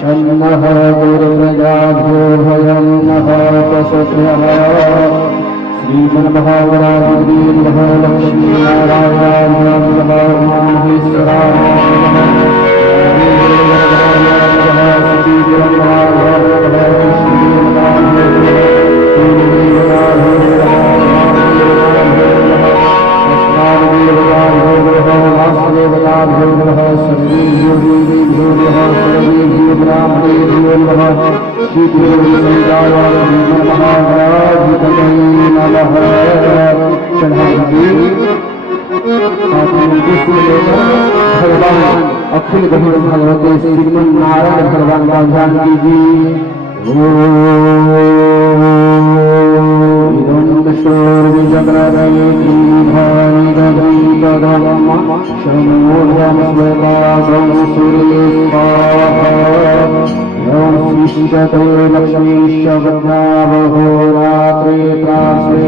शन्नः गुरुप्रजाभ्यो भयं नः पशुभ्यः श्रीमन्महागणाधिपतिर्नमः लक्ष्मीनारायणाय नमः उमामहेश्वराय भगवान अखिल गहुड़ भगवते श्रीमन्नारायण भगवान का ध्यान कीजिए। लक्ष्मी शब्दावहोरात्रे प्रासे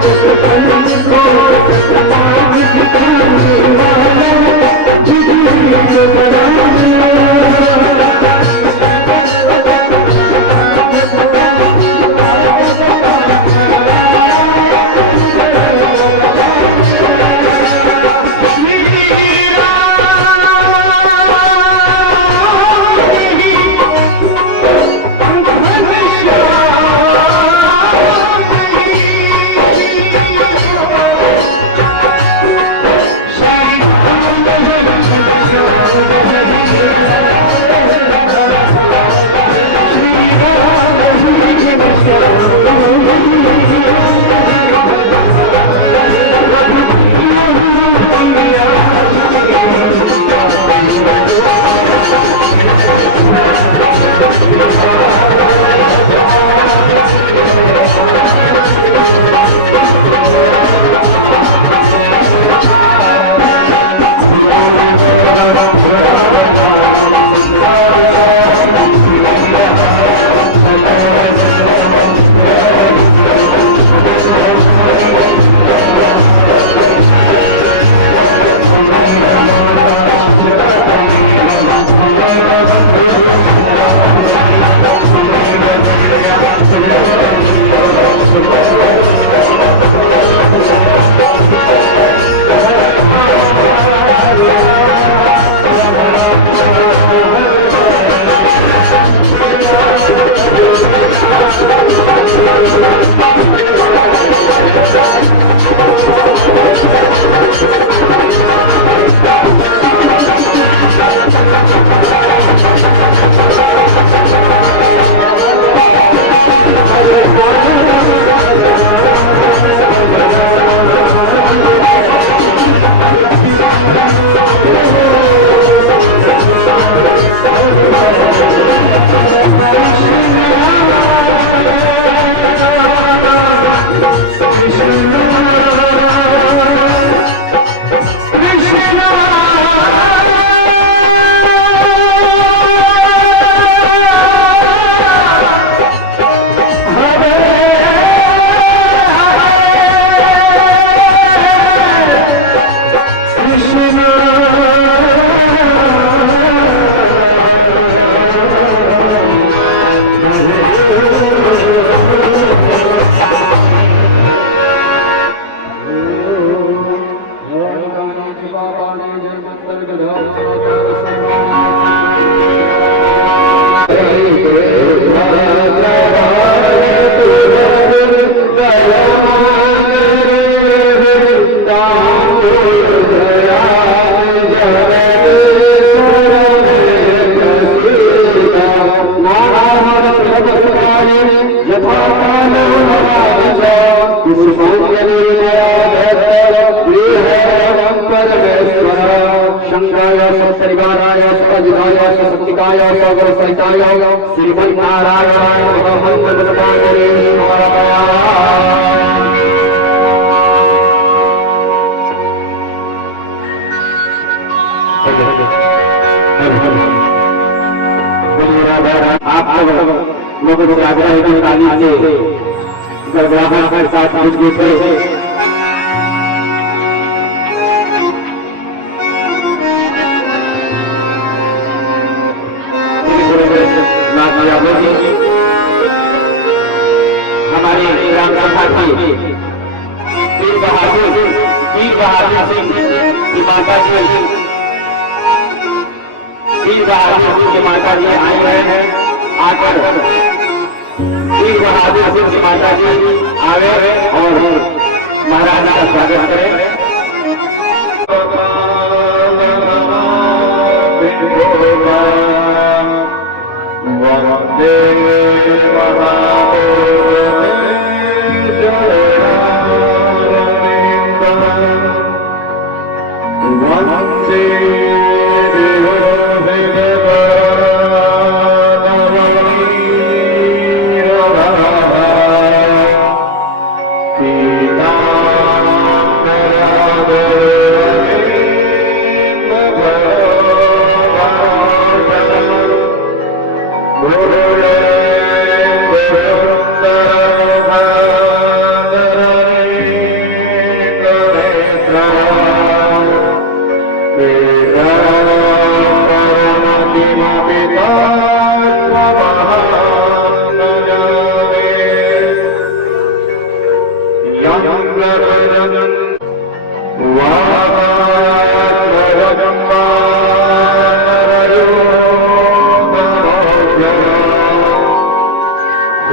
Guru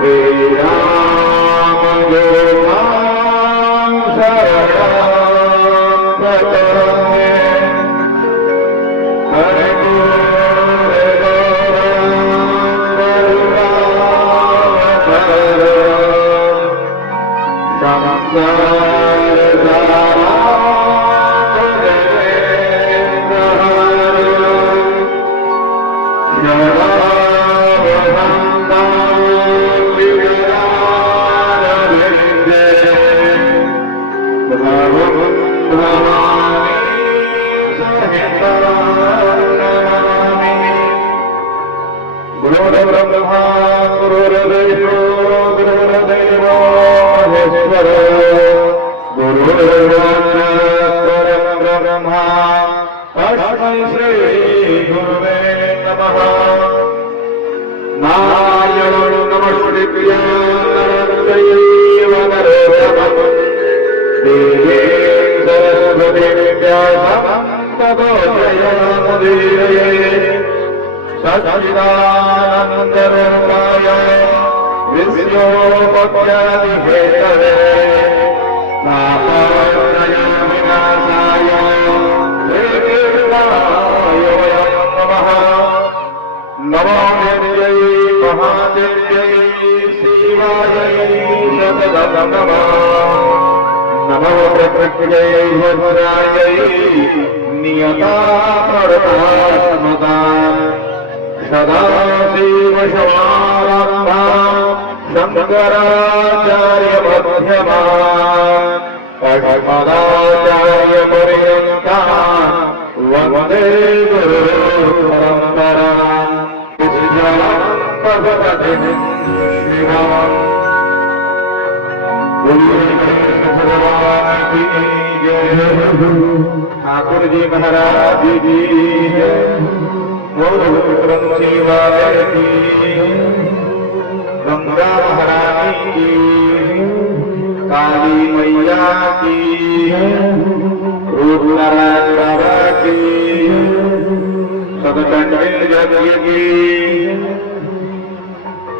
श्रीराम गोपां शरणं प्रपद्ये हरे ब्रह्मा गुरुर्देवो गुरुर्देवो महेश्वर गुरुर्ब्रह्मा ब्रह्मा तस्मै श्री गुरुवे नमः। नारायणो नमस्कृत्य नरं चैव नरोत्तमं देवीं सरस्वतीं व्यासं ततो जयमुदीरये। सच्चिदानन्दरूपाय विष्णोपत्यादिहेतवे तापत्रयविनाशाय श्रीकृष्णाय वयं नमः। नमो देव्यै महादेव्यै शिवायै शतशतं नमः। नमो प्रकृत्यै भद्रायै नियता प्रवर्तमानः। सदाशिवसमारम्भां शङ्कराचार्यमध्यमाम् अस्मदाचार्यपर्यन्तां वन्दे गुरुपरम्पराम्। भगवतीं श्रीराम भगवान की जय। ठाकुर जी महाराज की जय। शिवालय की गंगा महारानी की काली मैया की रूपनारायण बाबा की सतचंडिल यज्ञ की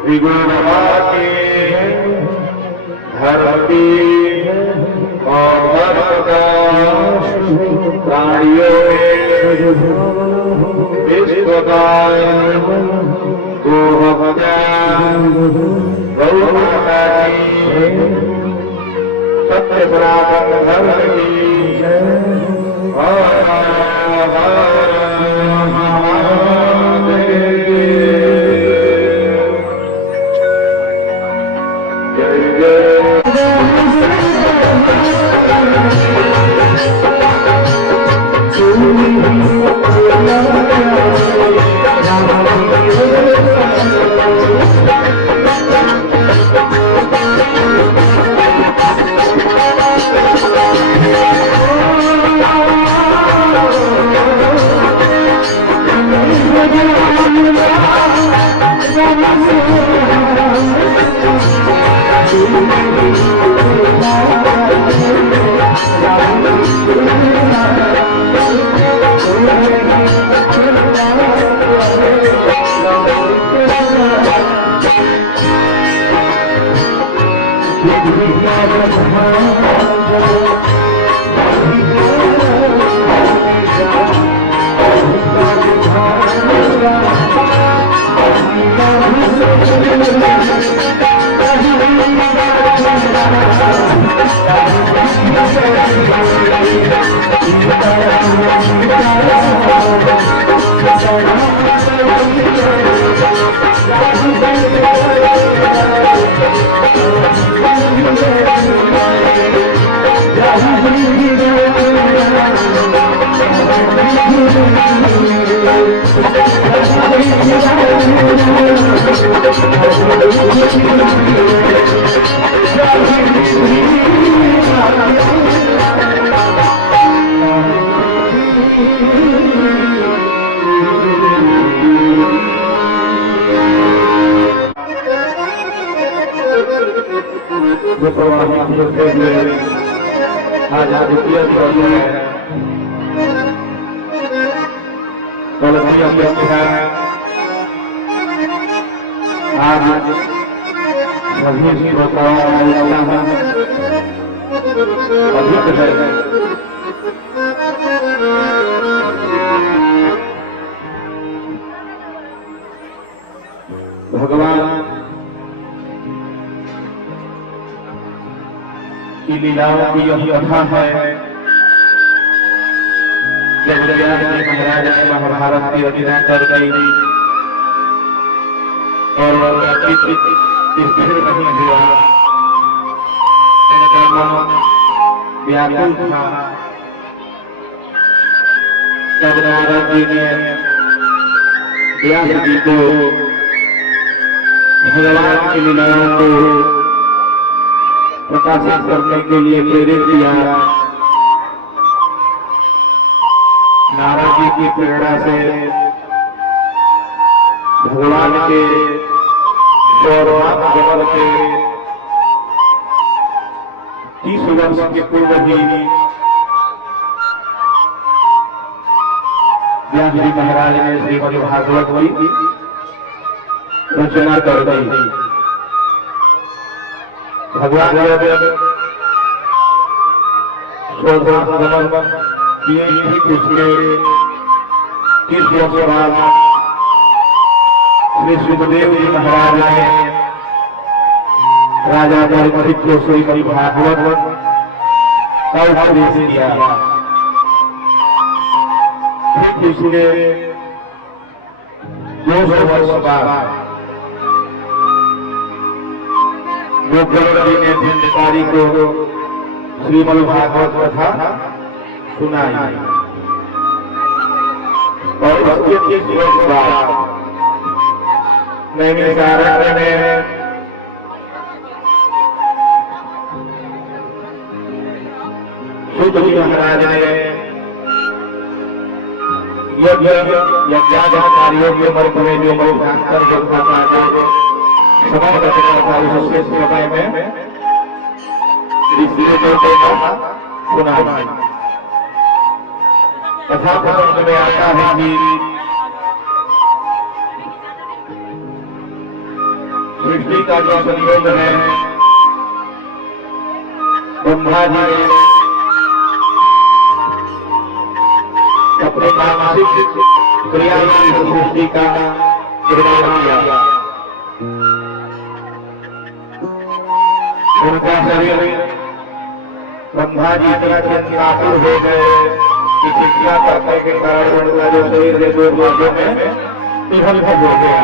विगुणवा की धर्म की और धर्म का प्राणियों में विश्वकाय गौमाता की सत्य सनातन धर्म की सभी श्रोताओं का अधिक है। भगवान की लीलाओं की यह कथा है। जब व्यास जी महाराज ने महाभारत की रचना कर गई और स्थिर नहीं हुआ, उनका मन व्याकुल था। तब नारद जी ने व्यास जी को भगवान की लीलाओं को प्रकाशित करने के लिए प्रेरित किया। नारद जी की प्रेरणा से भगवान के सौरभ जगत के 30 वर्ष के पूर्व ही व्यास जी महाराज ने श्रीमद् भागवत की रचना कर दी। भगवान जब शोधागमन किए ही उसके 30 वर्ष बाद श्री सुखदेव जी महाराज ने राजा परीक्षित को श्रीमद् भागवत का उपदेश किया। फिर उसके 200 वर्ष बाद गोपाल जी ने भिंडकारी को श्रीमद् भागवत कथा सुनाई और उसके 30 वर्ष बाद नैमिषारण्य में सूत जी महाराज ने यज्ञादि कार्यों के वर्ग में जो मध्यांतर जगता था, समय रचना था, उसके समय में ऋषियों को सुनाई। कथा प्रसंग में आता है कि सृष्टि का जो संयोग है, ब्रह्मा जी ने अपने मानसिक क्रिया से सृष्टि का निर्माण किया। उनका शरीर ब्रह्मा जी इतना चिंतातुर हो गए कि चिंता करने के कारण उनका जो शरीर है 2 भागों में विभक्त हो गया,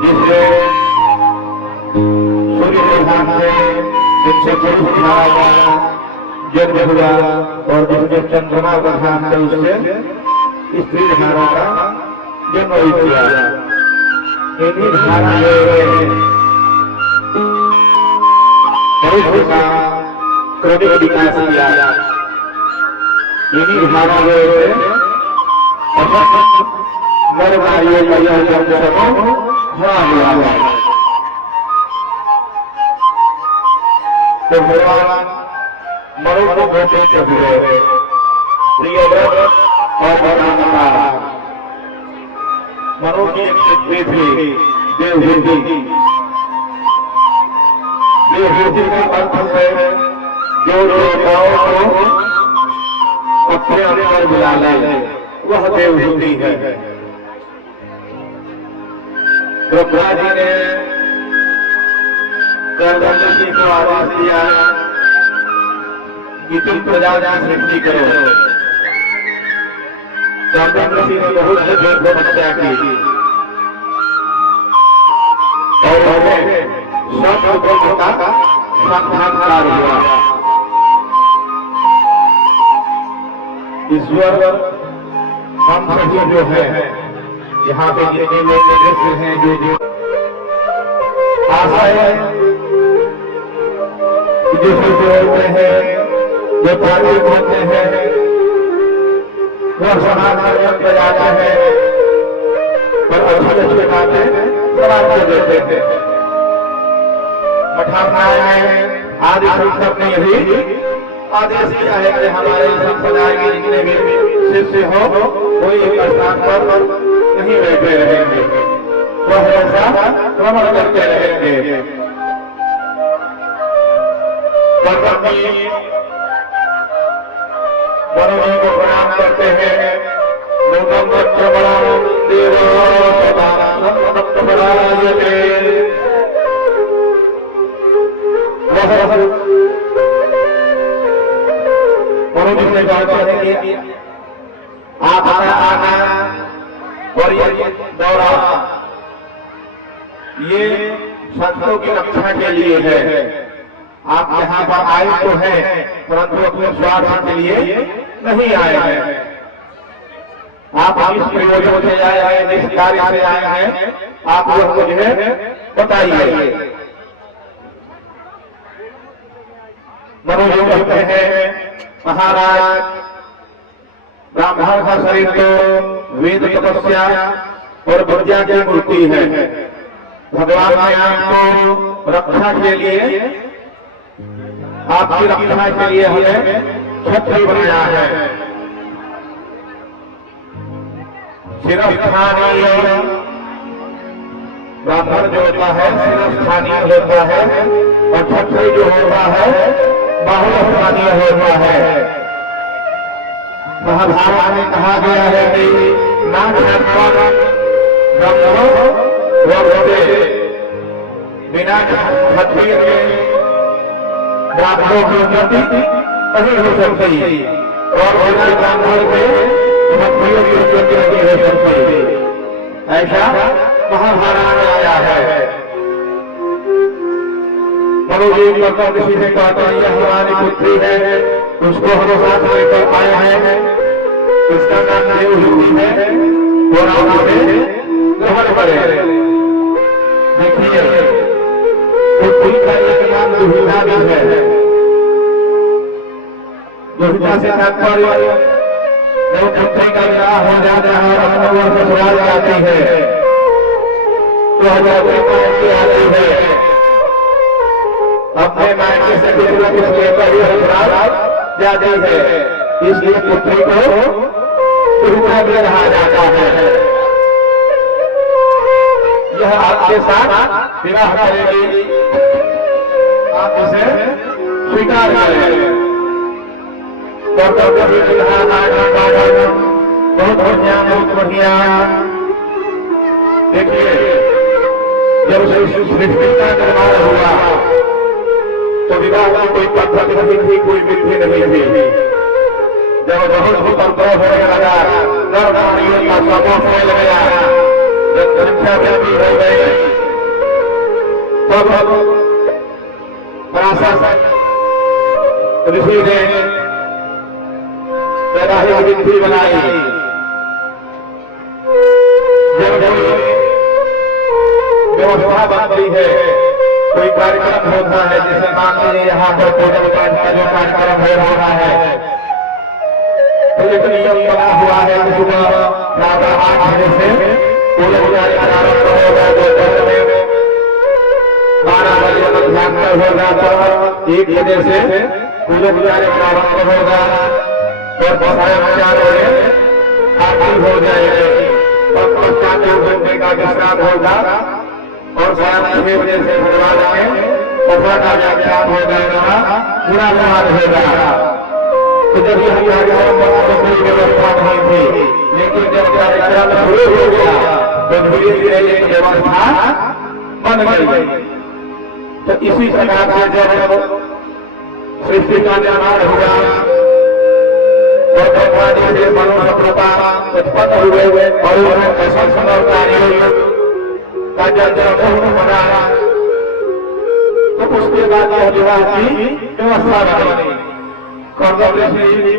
जिससे सूर्य प्रधान से जिनसे पुरुष धारा जन्म हुआ और जिसमें चंद्रमा प्रधान से उससे स्त्री धारा का जन्म हुआ। इन्हीं धारा मनुष्य का क्रमिक विकास किया। इन्हीं धारा नर नारियों का यह जन्म समूह खड़ा हुआ है। तो भगवान मनुष्य को हुए प्रियव्रत और बराबर मनुष्य की पृथ्वी देवहूति। देवहूति का अर्थ है जो देवताओं को अपने अंदर बुला ले, वह देवहूति है। ब्रह्मा जी ने गर्दन को आवाज दिया कि तुम प्रजा सृष्टि करो। गर्दन ऋषि ने बहुत तपस्या की और सब ब्रह्म का साक्षात्कार हुआ। ईश्वर हम सभी जो है यहाँ पे जितने लोग दृश्य हैं, जो आशा है जो होते हैं, जो तारीफ होते हैं, वह समाधान कर जाते हैं पर अच्छे बातें समाज को देते हैं। पठानाएं में आदि संसद ने यही आदेश किया है कि हमारे संप्रदाय के जितने भी शिष्य हो कोई एक स्थान पर नहीं बैठे रहेंगे। वह ऐसा पत्नी वरुण जी को प्रणाम करते हैं। नूतन वस्त्र बड़ाम देवो सदा संतप्त बड़ायते। वरुण जी से कहते हैं कि आप आना और ये दौरा ये संतों की रक्षा के लिए है। आप यहाँ पर आए तो हैं, परंतु अपने स्वार्थ के लिए नहीं आए हैं। आप इस प्रयोजन से आए हैं, जिस कार्य से आए हैं, आप वह मुझे बताइए। मनुष्य कहते हैं महाराज, ब्राह्मण का शरीर तो वेद तपस्या और विद्या की मूर्ति है। भगवान ने आपको रक्षा के लिए, आपकी रक्षा के लिए हमें क्षत्रिय बनाया है। शिरस्थानीय ब्राह्मण जो होता है शिरस्थानीय होता है, और क्षत्रिय जो होता है बाहुस्थानीय होता है। महाभारत में कहा गया है कि नाम बिना क्षत्रिय के ब्राह्मणों की उन्नति नहीं हो सकती, और बिना ब्राह्मण के क्षत्रियों की उन्नति नहीं हो सकती। ऐसा महाभारत में आया है। मनोजीव कर्तव्य ऋषि से कहते हैं यह हमारी पुत्री है, उसको हम साथ लेकर आए हैं। इसका नाम देवहूति है और आप उसे ग्रहण करें। देखिए पुत्री का एक नाम दुहिता भी है। दुहिता से तात्पर्य जब पुत्री का विवाह हो जाता है और अपने वर्ष ससुराल जाती है तो हजारों मायके आती है। अपने मायके से कुछ न कुछ लेकर ही ससुराल जाती है, इसलिए पुत्री को दुहिता भी कहा जाता है। यह आपके साथ विवाह करेगी, आप उसे स्वीकार करें। बहुत बढ़िया, बहुत बढ़िया। देखिए जब सृष्टि का निर्माण हुआ तो विवाह की कोई पद्धति नहीं थी, कोई विधि नहीं थी। जब बहुत भूकंप होने लगा, नर नारियों का समूह फैल गया, जब संख्या व्यापी हो गई, तब पराशर ऋषि ने वैवाहिक विधि बनाई। जब व्यवस्था बनती है, कोई कार्यक्रम होता है, जैसे मान लीजिए यहाँ पर पूजन पाठ का जो कार्यक्रम हो रहा है, तो एक नियम बना हुआ है कि सुबह प्रातः 8 बजे से पूजन कार्य प्रारंभ होगा। दोपहर में 12 बजे मध्याह्न होगा, तो 1 बजे से पूजन कार्य प्रारंभ होगा और 4 बजे आरती हो जाएगी। तब पश्चात 2 घंटे का विश्राम होगा और 6 बजे से भगवान में कथा का व्याख्यान हो जाएगा, पूरा विवाद होगा। तो जब यह कार्यक्रम तो कोई व्यवस्था नहीं थी, लेकिन जब कार्यक्रम शुरू हो गया तो धीरे धीरे एक व्यवस्था बन गई। तो इसी प्रकार से जब सृष्टि का निर्माण हुआ और ब्रह्मा जी से मनुष्य सभ्यता उत्पन्न हुए और उन्हें असंभव कार्यों का जन्म बना, तो उसके बाद यह विवाह की व्यवस्था बनी। कर्तव्य ऋषि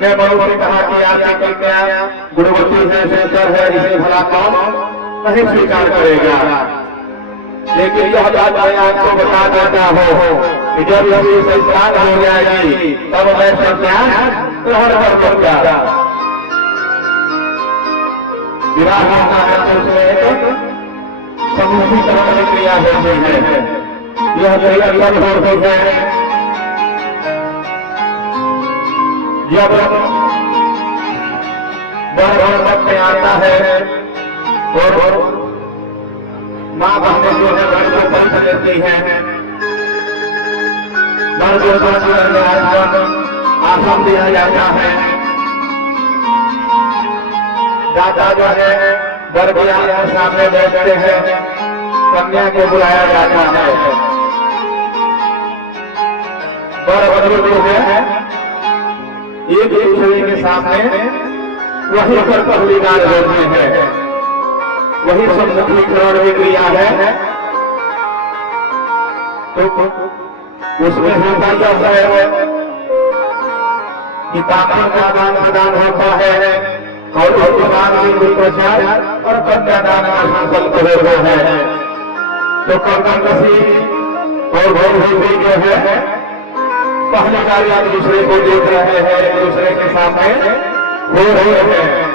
ने मनु से कहा कि आपकी कन्या गुणवती है, सुंदर है, इसे भला कौन नहीं स्वीकार करेगा। लेकिन यह बात मैं आपको बता देता हूँ कि जब यह संस्कार हो जाएगी तब मैं संन्यास ग्रहण कर दूंगा। विवाह होता है तो उसमें समूहीकरण की क्रिया होती है। यह क्रिया कब होती है? जब बर में आता है और माँ बहनें जो है घर को पंच लेती है, वर देवता को आसन दिया जाता है। दादा जो है वर के सामने बैठते हैं, कन्या को बुलाया जाता है। वर वधू जो है एक दूसरे के सामने वही पर पहली बार होते हैं, वही सम्मुखीकरण की क्रिया है। तो उसमें होता यह है कि दान का दान प्रदान होता है और उसके बाद भी प्रचार और कन्यादान का संकल्प होता है। तो कर्दन रसी और भौरी जो है पहली बार एक दूसरे को देख रहे हैं, एक दूसरे के सामने हो रहे हैं।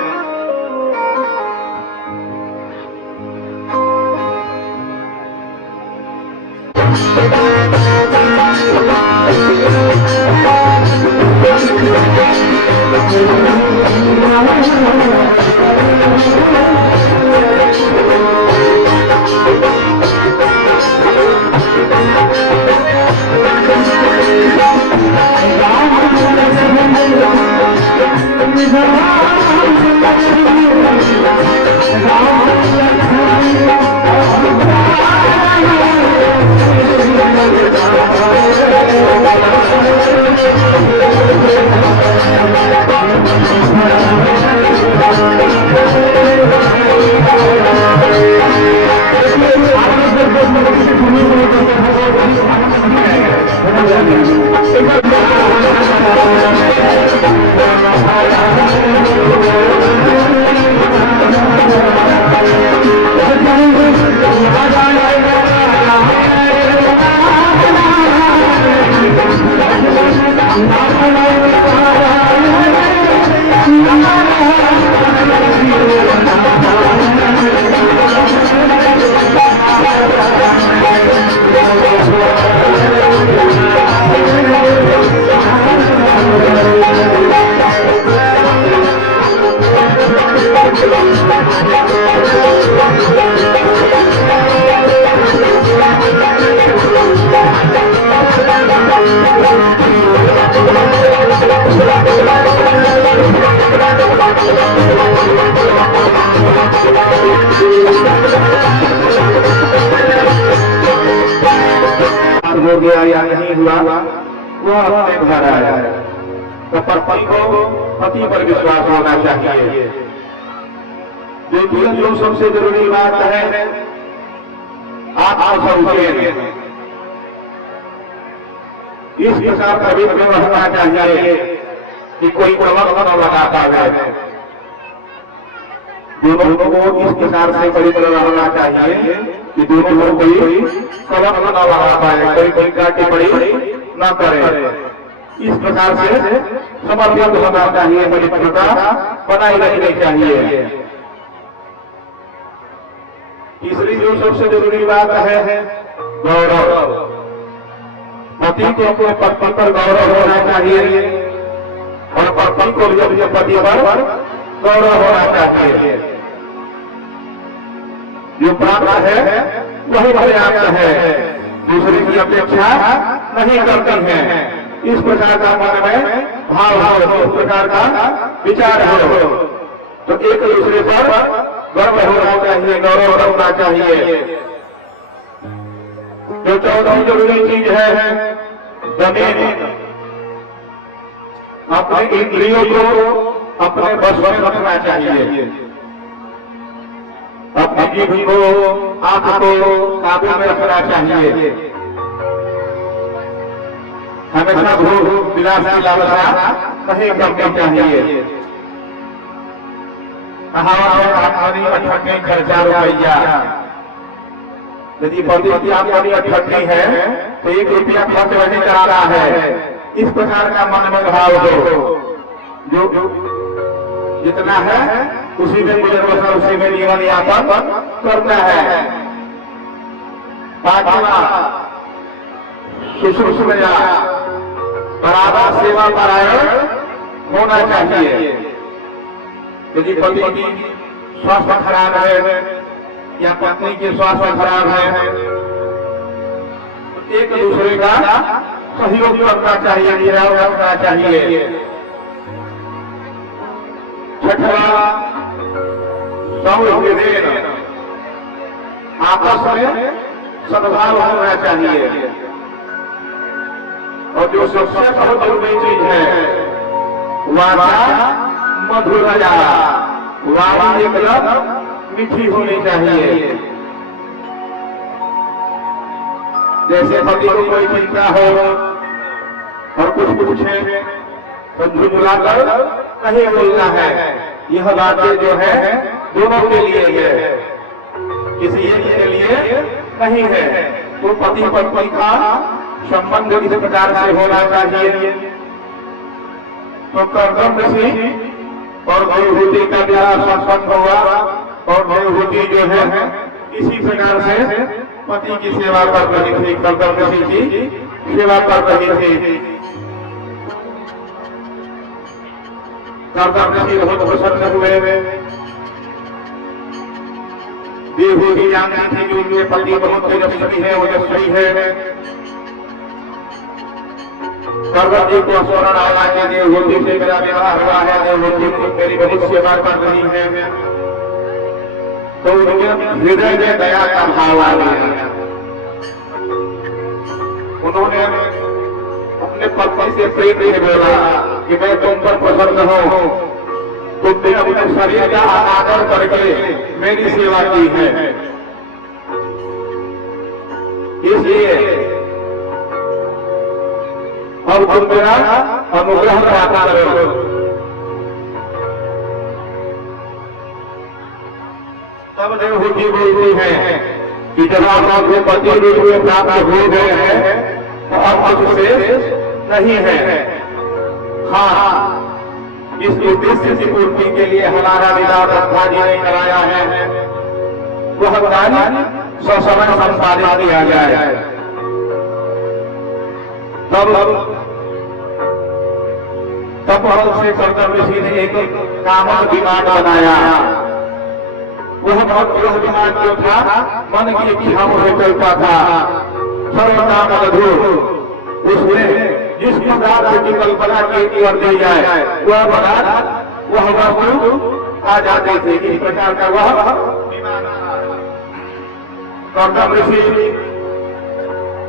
हो गया या नहीं हुआ वो अपने घर आया है। तो पति को पति पर विश्वास होना चाहिए। देखिए जो सबसे जरूरी बात है आप इस प्रकार का भी रहना चाहिए कि कोई प्रभाव न लगाता है। दोनों को इस प्रकार से पवित्र रहना चाहिए कि दोनों को कोई कलम न लगा पाए, कोई टीका टिप्पणी न करे। इस प्रकार से समर्पित होना चाहिए, पवित्रता बनाई रखनी चाहिए। तीसरी जो सबसे जरूरी बात है गौरव। पति को अपने पत्नी पर गौरव होना चाहिए और पत्नी को भी अपने पति पर गौरव होना चाहिए। जो प्राप्त है वही पर्याप्त है, दूसरे की अपेक्षा नहीं करती है। इस प्रकार का मन में भाव हो, इस प्रकार का विचार हो, तो एक दूसरे पर गर्व होना चाहिए, गौरव होना चाहिए। जो चौथी जरूरी चीज है जमीन, अपने इंद्रियों को अपने बस में रखना चाहिए। अपनी जीभ को, आंख को काबू में रखना चाहिए। हमेशा भूख विलास की लालसा नहीं करनी चाहिए। आमदनी अठन्नी खर्चा रुपया, यदि पति की आमदनी अठन्नी है तो 1 रुपया खर्च नहीं कराना है। इस प्रकार का मन में भाव हो, जो जितना है उसी में गुजर बसर, उसी में जीवन यापन करना है। पांचवा सुश्रूषया, बराबर सेवा परायण होना चाहिए। यदि पति की स्वास्थ्य खराब है या पत्नी की स्वास्थ्य खराब है, एक दूसरे का सहयोग करना चाहिए, निराव रखना चाहिए। छठवा सौहृदय, आपस में सद्भाव होना चाहिए। और जो सबसे बहुत जरूरी चीज है, वाचा मधुरया, वाणी एकदम मीठी होनी चाहिए। जैसे पति को कोई चिंता हो और कुछ पूछे तो झुझुलाकर नहीं बोलना है। यह बातें जो है दोनों के लिए है, किसी एक के लिए नहीं है। तो पति पत्नी का संबंध इस प्रकार से होना चाहिए। तो कर्दम ऋषि और देवहूति का विवाह संपन्न हुआ और देवहूति जो है इसी प्रकार से पति की सेवा कर रही थी, कर्दम ऋषि की सेवा कर रही थी। कर्दम ऋषि बहुत प्रसन्न हुए। देवहूति जानती थी कि उनके पति बहुत तेजस्वी है, ओजस्वी है। कर्दम जी को स्मरण आया कि देवहूति से मेरा विवाह हुआ है, देवहूति मेरी बहुत सेवा कर रही है। तो उनके हृदय में दया का भाव आ गया। उन्होंने अपने पत्नी से प्रेम से बोला कि मैं तुम पर प्रसन्न हूं, तुमने अपने शरीर का आदर करके मेरी सेवा की है, इसलिए अब तुम मेरा अनुग्रह प्राप्त करो। तब देवहूति बोलती है कि जब आप अपने पति रूप में प्राप्त हो गए हैं तो अब कुछ शेष नहीं है। हाँ, इस उद्देश्य की पूर्ति के लिए हमारा विवाह ब्रह्मा जी ने कराया है, वह कार्य ससमय संपादित किया जाए। तब से कर्दम ऋषि ने एक कामक विमान बनाया। वह बहुत विमान जो था मन की इच्छाओं से चलता था, सर्वकाम मधुर। उसमें जिस पदार्थ की कल्पना की कर दी जाए वह पदार्थ वह वस्तु आ जाते थे। इस प्रकार का वह विमान। कर्दम ऋषि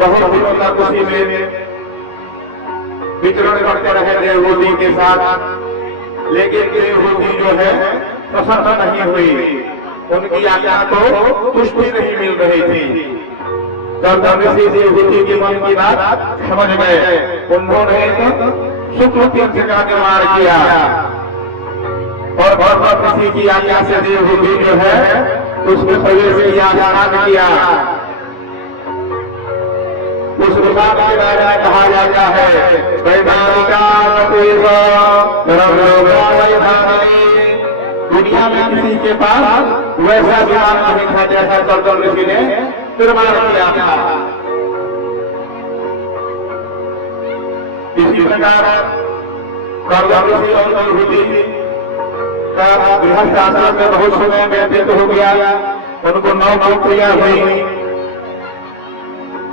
बहुत दिनों तक उसी में विचरण करते रहे देवहूति के साथ, लेकिन देवहूति जो है प्रसन्न नहीं हुई, उनकी आज्ञा को तुष्टि नहीं मिल रही थी। कर्दम ऋषि देवहूति के मन की बात समझ गए। उन्होंने शुक्ल तीर्थ का निर्माण किया और कर्दम ऋषि की आज्ञा से देवहूति जो है उसमें प्रवेश किया, स्नान किया। उस विभाग के बारे में कहा जाता है दुनिया में किसी के पास वैसा विमान नहीं था जैसा कर्दम ऋषि ने निर्माण किया था। इसी प्रकार कर्दम ऋषि और देवहूति का गृहस्थ आश्रम में बहुत समय व्यतीत हो गया। उनको 9 पुत्रियां हुई।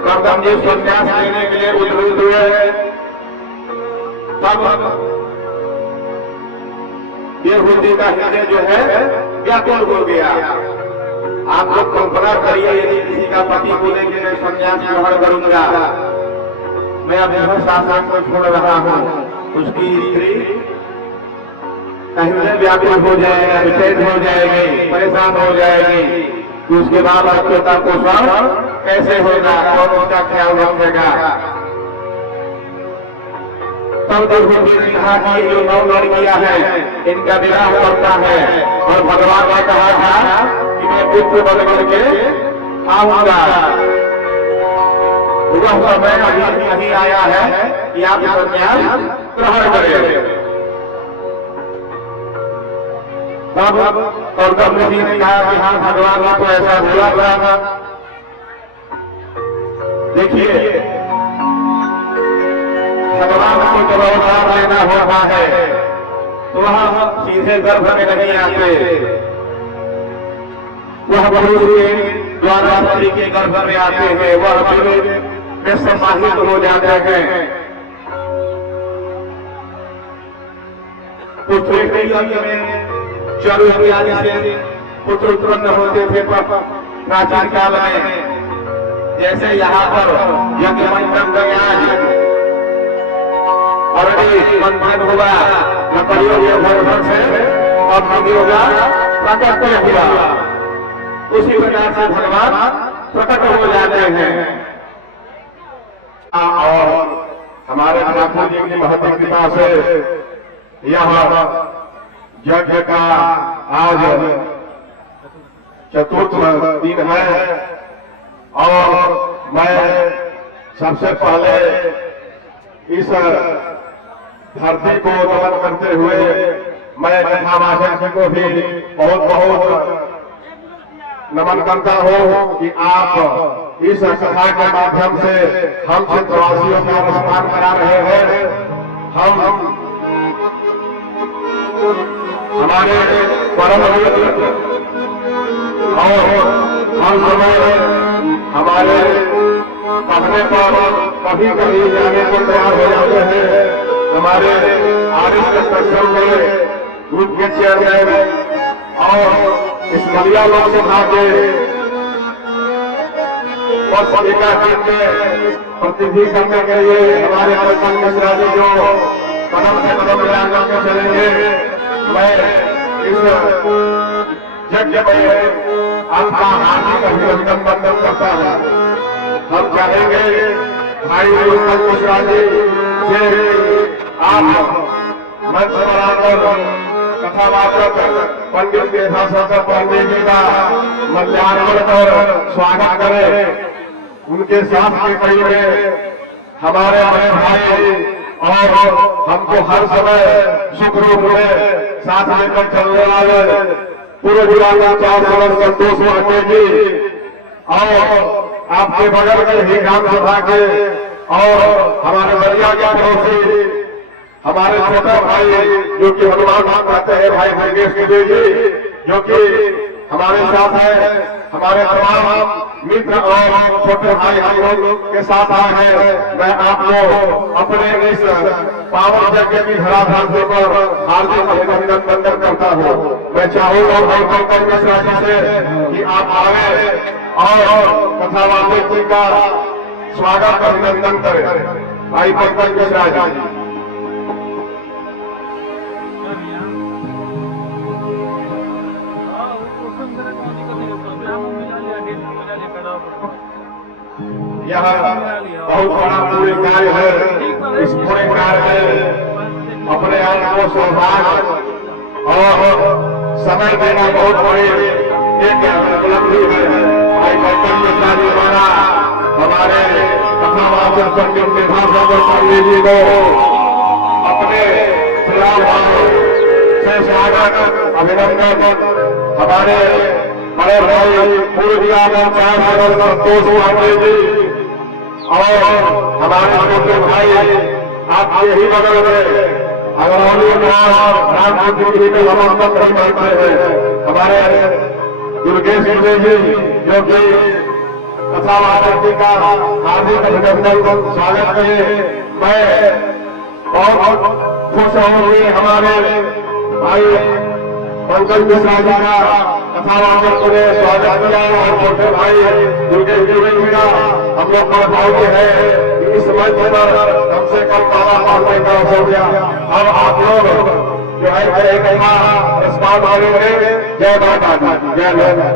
कर्दम जी संन्यास लेने के लिए उद्युक्त हुए। तब देवहूति का हृदय जो है व्याकुल हो गया। आप लोग कल्पना करिए, यदि किसी का पति बोले कि मैं संन्यास ग्रहण करूंगा, मैं अब गृहस्थ आश्रम को छोड़ रहा हूँ, उसकी स्त्री हृदय व्याकुल हो जाएगा, विचलित हो जाएगी, परेशान हो जाएगी। तो उसके बाद बच्चों पोषण कैसे होगा और उसका ख्याल रखेगा। तब देवहूति ने कहा कि जो 9 लड़कियां हैं इनका विवाह करता है, और भगवान ने कहा था कि मैं पुत्र बन करके आऊंगा। वह समय अभी नहीं आया है कि आप संन्यास ग्रहण करें। तब कर्दम ऋषि ने कहा कि हाँ, भगवान ने तो ऐसा बोला था। देखिए, भगवान को जब अवतार लेना होता है तो वह सीधे गर्भ में नहीं आते, वह मनुष्य के द्वारा स्त्री के गर्भ में आते हैं। वह में समाहित हो जाते हैं। पुत्र के यज्ञ में चरु इत्यादि से पुत्र उत्पन्न होते थे प्राचीन काल में। जैसे यहाँ पर यज्ञ मंडप गया और मंथन हुआ लकड़ियों के वर्धन से और नदियों का प्रकट हुआ, उसी प्रकार से भगवान प्रकट हो जाते हैं। और हमारे ठाकुर जी की महत्वता से यह यज्ञ का आज चतुर्थ दिन है। और मैं सबसे पहले इस धरती को नमन करते हुए मैं कथावाचक जी को भी बहुत बहुत नमन करता हूँ कि आप इस कथा के माध्यम से हम क्षेत्रवासियों का अनुस्मरण करा रहे हैं। हम हमारे परम और हम समय हमारे कहने पर कभी कभी जाने को तैयार हो जाते हैं। हमारे आर्य दर्शन में ग्रुप के चेयरमैन और इस मलिया लोकसभा के पत्रिका के प्रतिनिधि करने के लिए हमारे आरक्षण मिश्रा जी जो कदम से कदम मिलाकर के चलेंगे, मैं इस यज्ञ में आपका हार्दिक अभिनंदन करता हूँ। हम चाहेंगे भाई आरक्षण मिश्रा जी से आप मंच पर आकर कथावाचक पंडित विद्यासागर पंडित जी का मल्यार्पण कर स्वागत करें। उनके साथ की कड़ी में हमारे बड़े भाई और हमको हर समय सुख रूप में साथ लेकर चलने वाले पूर्व जिला पंचायत सदस्य संतोष पांडे जी और आपके बगल में ही ग्राम सभा के और हमारे बलिया के पड़ोसी हमारे छोटे भाई जो कि हनुमान कहते हैं भाई मुकेश दुबे जी, जो कि हमारे साथ है। हमारे तमाम मित्र और छोटे भाई हम लोग के साथ आए हैं। मैं आपको अपने इस पावन यज्ञ की धराधार पर हार्दिक अभिनंदन करता हूँ। मैं चाहूंगा भाई पंकज मिश्रा जी से कि आप आए और कथावाचक जी का स्वागत अभिनंदन करें। भाई पंकज मिश्रा जी। यह बहुत बड़ा पूरे कार्य है। इस पूरे कार्य में अपने आप को सौभाग्य और समय देना बहुत बड़ी एक उपलब्धि है। भाई पंकज मिश्रा जी द्वारा हमारे कथावाचक पंडित विद्यासागर पंडित जी को अपने से स्वागत अभिनंदन। हमारे बड़े भाई पूर्व जिला पंचायत सदस्य संतोष पांडे जी और हमारे छोटे भाई आपके ही बगल में अगरौली और रामपुर जी के समर्थन करते हैं हमारे दुर्गेश दुबे जी, जो कि कथावाचक जी का हार्दिक अभिनंदन स्वागत करें। मैं बहुत खुश हूँ कि हमारे भाई पंकज मिश्रा जी का कथावाचक ने स्वागत किया और छोटे भाई दुर्गेश दुबे जी का हम लोग का भाग्य है कि इस मंच पर कम से कम ताला मारने का अवसर दिया। अब आप लोग जो है एक रिस्पॉन्स मांगेंगे। जय माता दी, जय माता।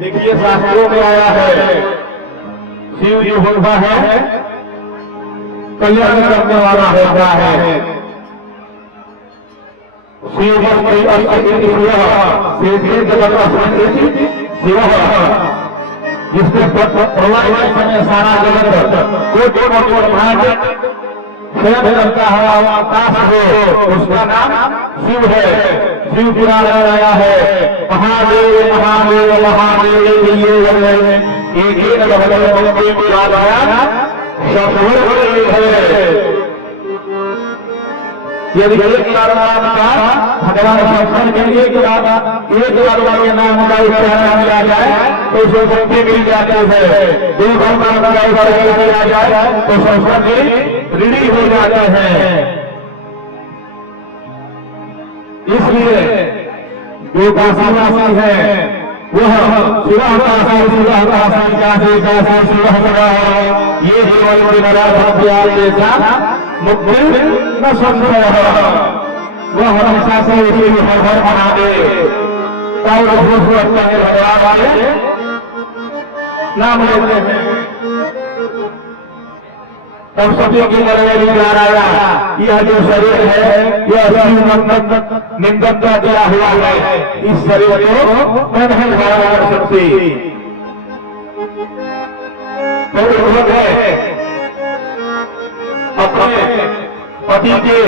देखिए शास्त्रों में आया है शिव जी होता है कल्याण करने वाला होता है। शिव जिसके प्रलय के समय सारा जगत कोटि ब्रह्मांड खेल करता है आकाश में, उसका नाम शिव है। शिव पुराण आया है महादेव महादेव महादेव एक है। यदि एक बार नाम का भगवान शंकर के लिए एक बार के नाम का उच्चारण किया जाए तो उसे शक्ति मिल जाती है। दो बार नाम का उच्चारण किया जाए तो संस्कृति ऋणी हो जाते हैं। इसलिए जो काशीवासी है वह सुबह ये जीवन की नराध्यात्म जैसा मुक्ति न संभव है। वह हमेशा से इसी हर घर बना दे भगवान वाले नाम लेते हैं। तब सभी की नारायण यह जो शरीर है यह निंदक का दिया हुआ है। इस शरीर को मैं नहीं धारण कर सकती। तो उन्होंने अपने पति के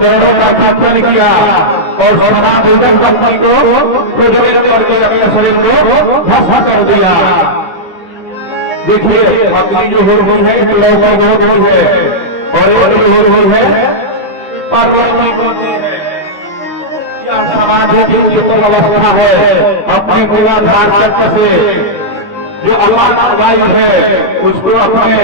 चरणों का कीर्तन किया और सनातन पत्नी को प्रज्वलित करके अपने शरीर को भस्म कर दिया। देखिए अग्नि जो हो रही है लौका हो रही है और एक जो हो रही है पार्वती होती है। यह समाधि की उच्चतम अवस्था है। अपने मूलाधार चक्र से जो अपान वायु है उसको अपने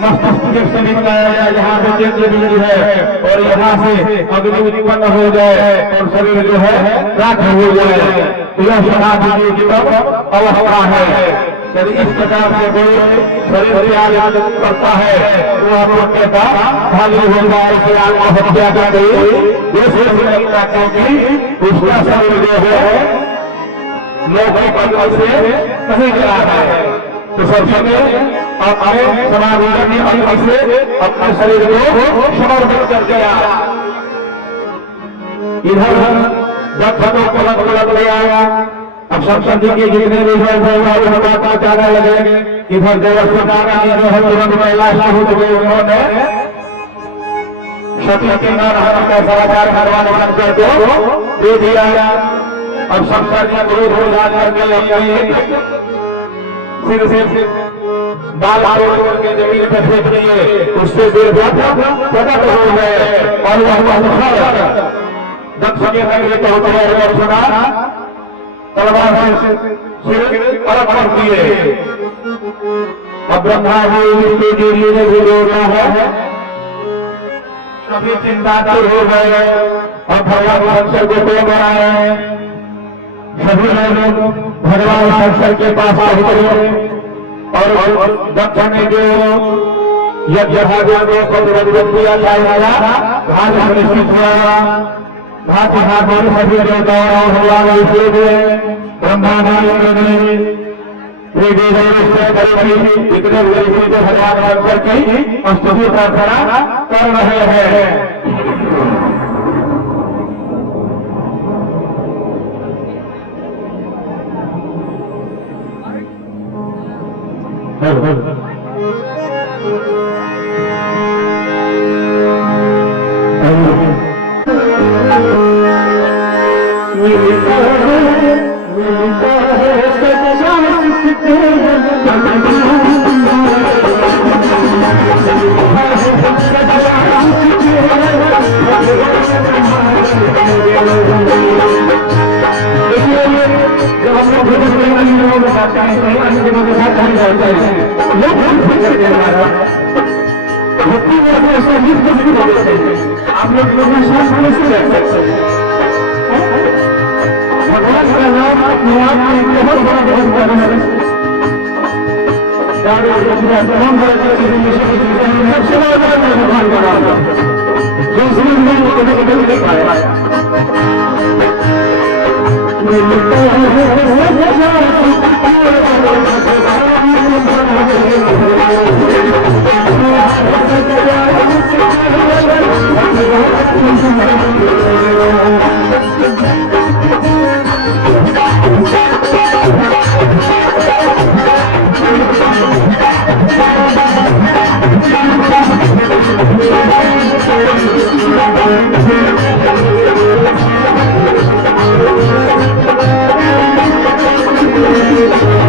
मस्तिष्क से निकाला जाए जहाँ पे केंद्र बिंदु है और यहाँ से अग्नि उत्पन्न हो जाए और शरीर जो है राख हो जाए। तो यह समाधि की उच्चतम अवस्था है। यदि इस प्रकार से कोई शरीर त्याग करता है तो अपने का खाली हो जाए कि आत्महत्या कर गई दूसरे से लगता क्योंकि उसका शरीर जो है लौकिक अंग से नहीं गया है। तो सबसे अपने समाधि अंग से अपने शरीर को समर्पित कर दिया। इधर दक्षिणों को लग गया। अब संस्कृति के जितने भी बात जाने लगे इधर जगत तुरंत महिला हो चुके उन्होंने सती के नारायण का समाचार करवाने शंकर को दे दिया। अब शंकर ने क्रोध हो जाकर के सिर से बाल तोड़ के जमीन पे फेंक दिए। उससे देर प्रकट हो गए और वह दक्ष के नगरी सुना तलवार से सिर अलग कर दिए। अब ब्रह्मा जी ने भी जोड़ना है। सभी चिंतातुर हो गए और भगवान शंकर को तो बनाए। सभी लोग भगवान शंकर के पास पहुंचे और दक्ष ने जो यज्ञ को किया जाएगा भाग निश्चित हुआ। भात भाग सभी देवताओं इतने भगवान शंकर की स्तुति प्रार्थना कर रहे हैं। आप लोग भगवान का नाम अपने आप में बहुत बड़ा भगवान है। भगवान का नाम जो नहीं देख पाया Thank you.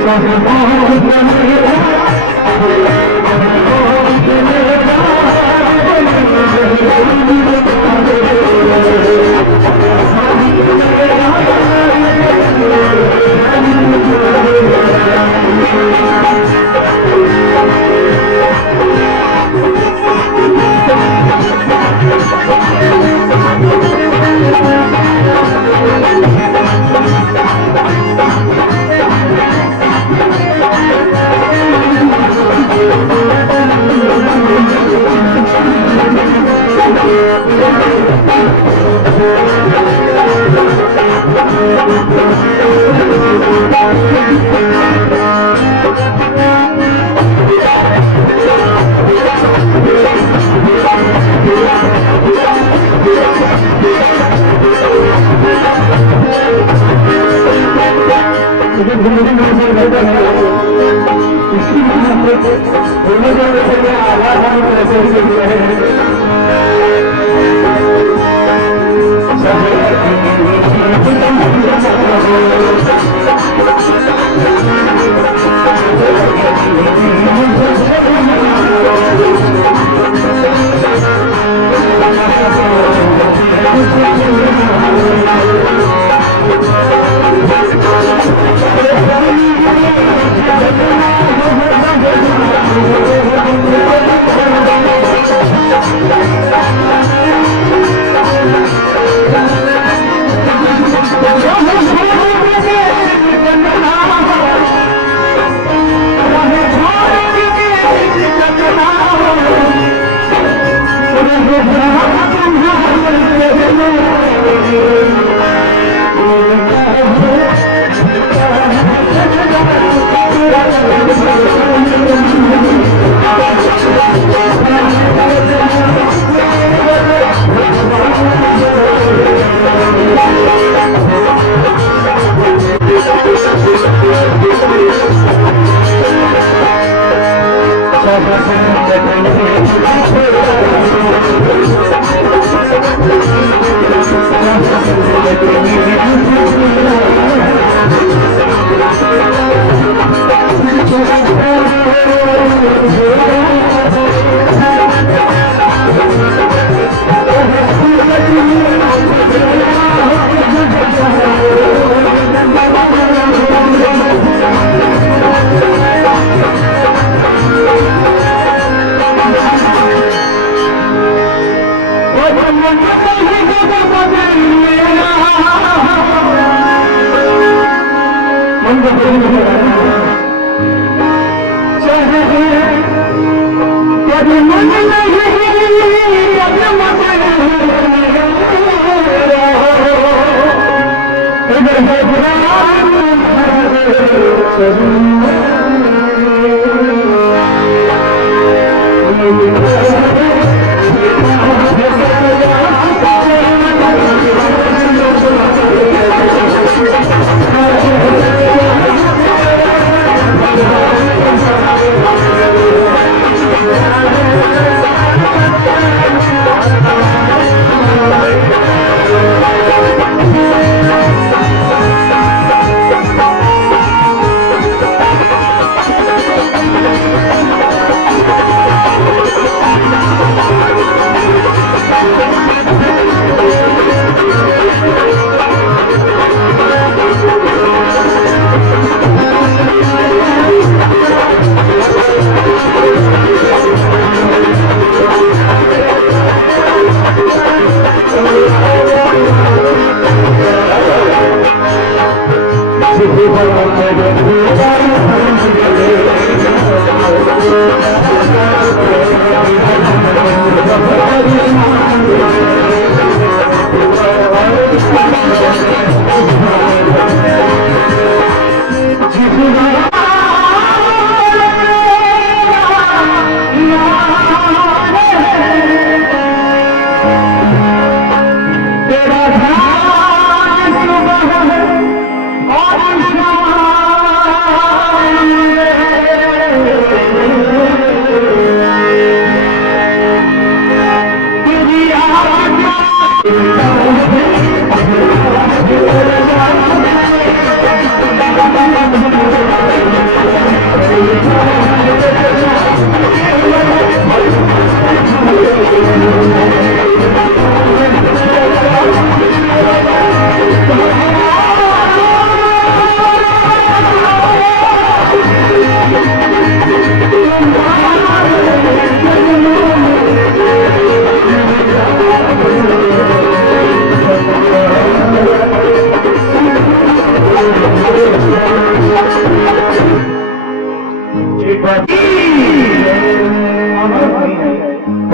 तेरी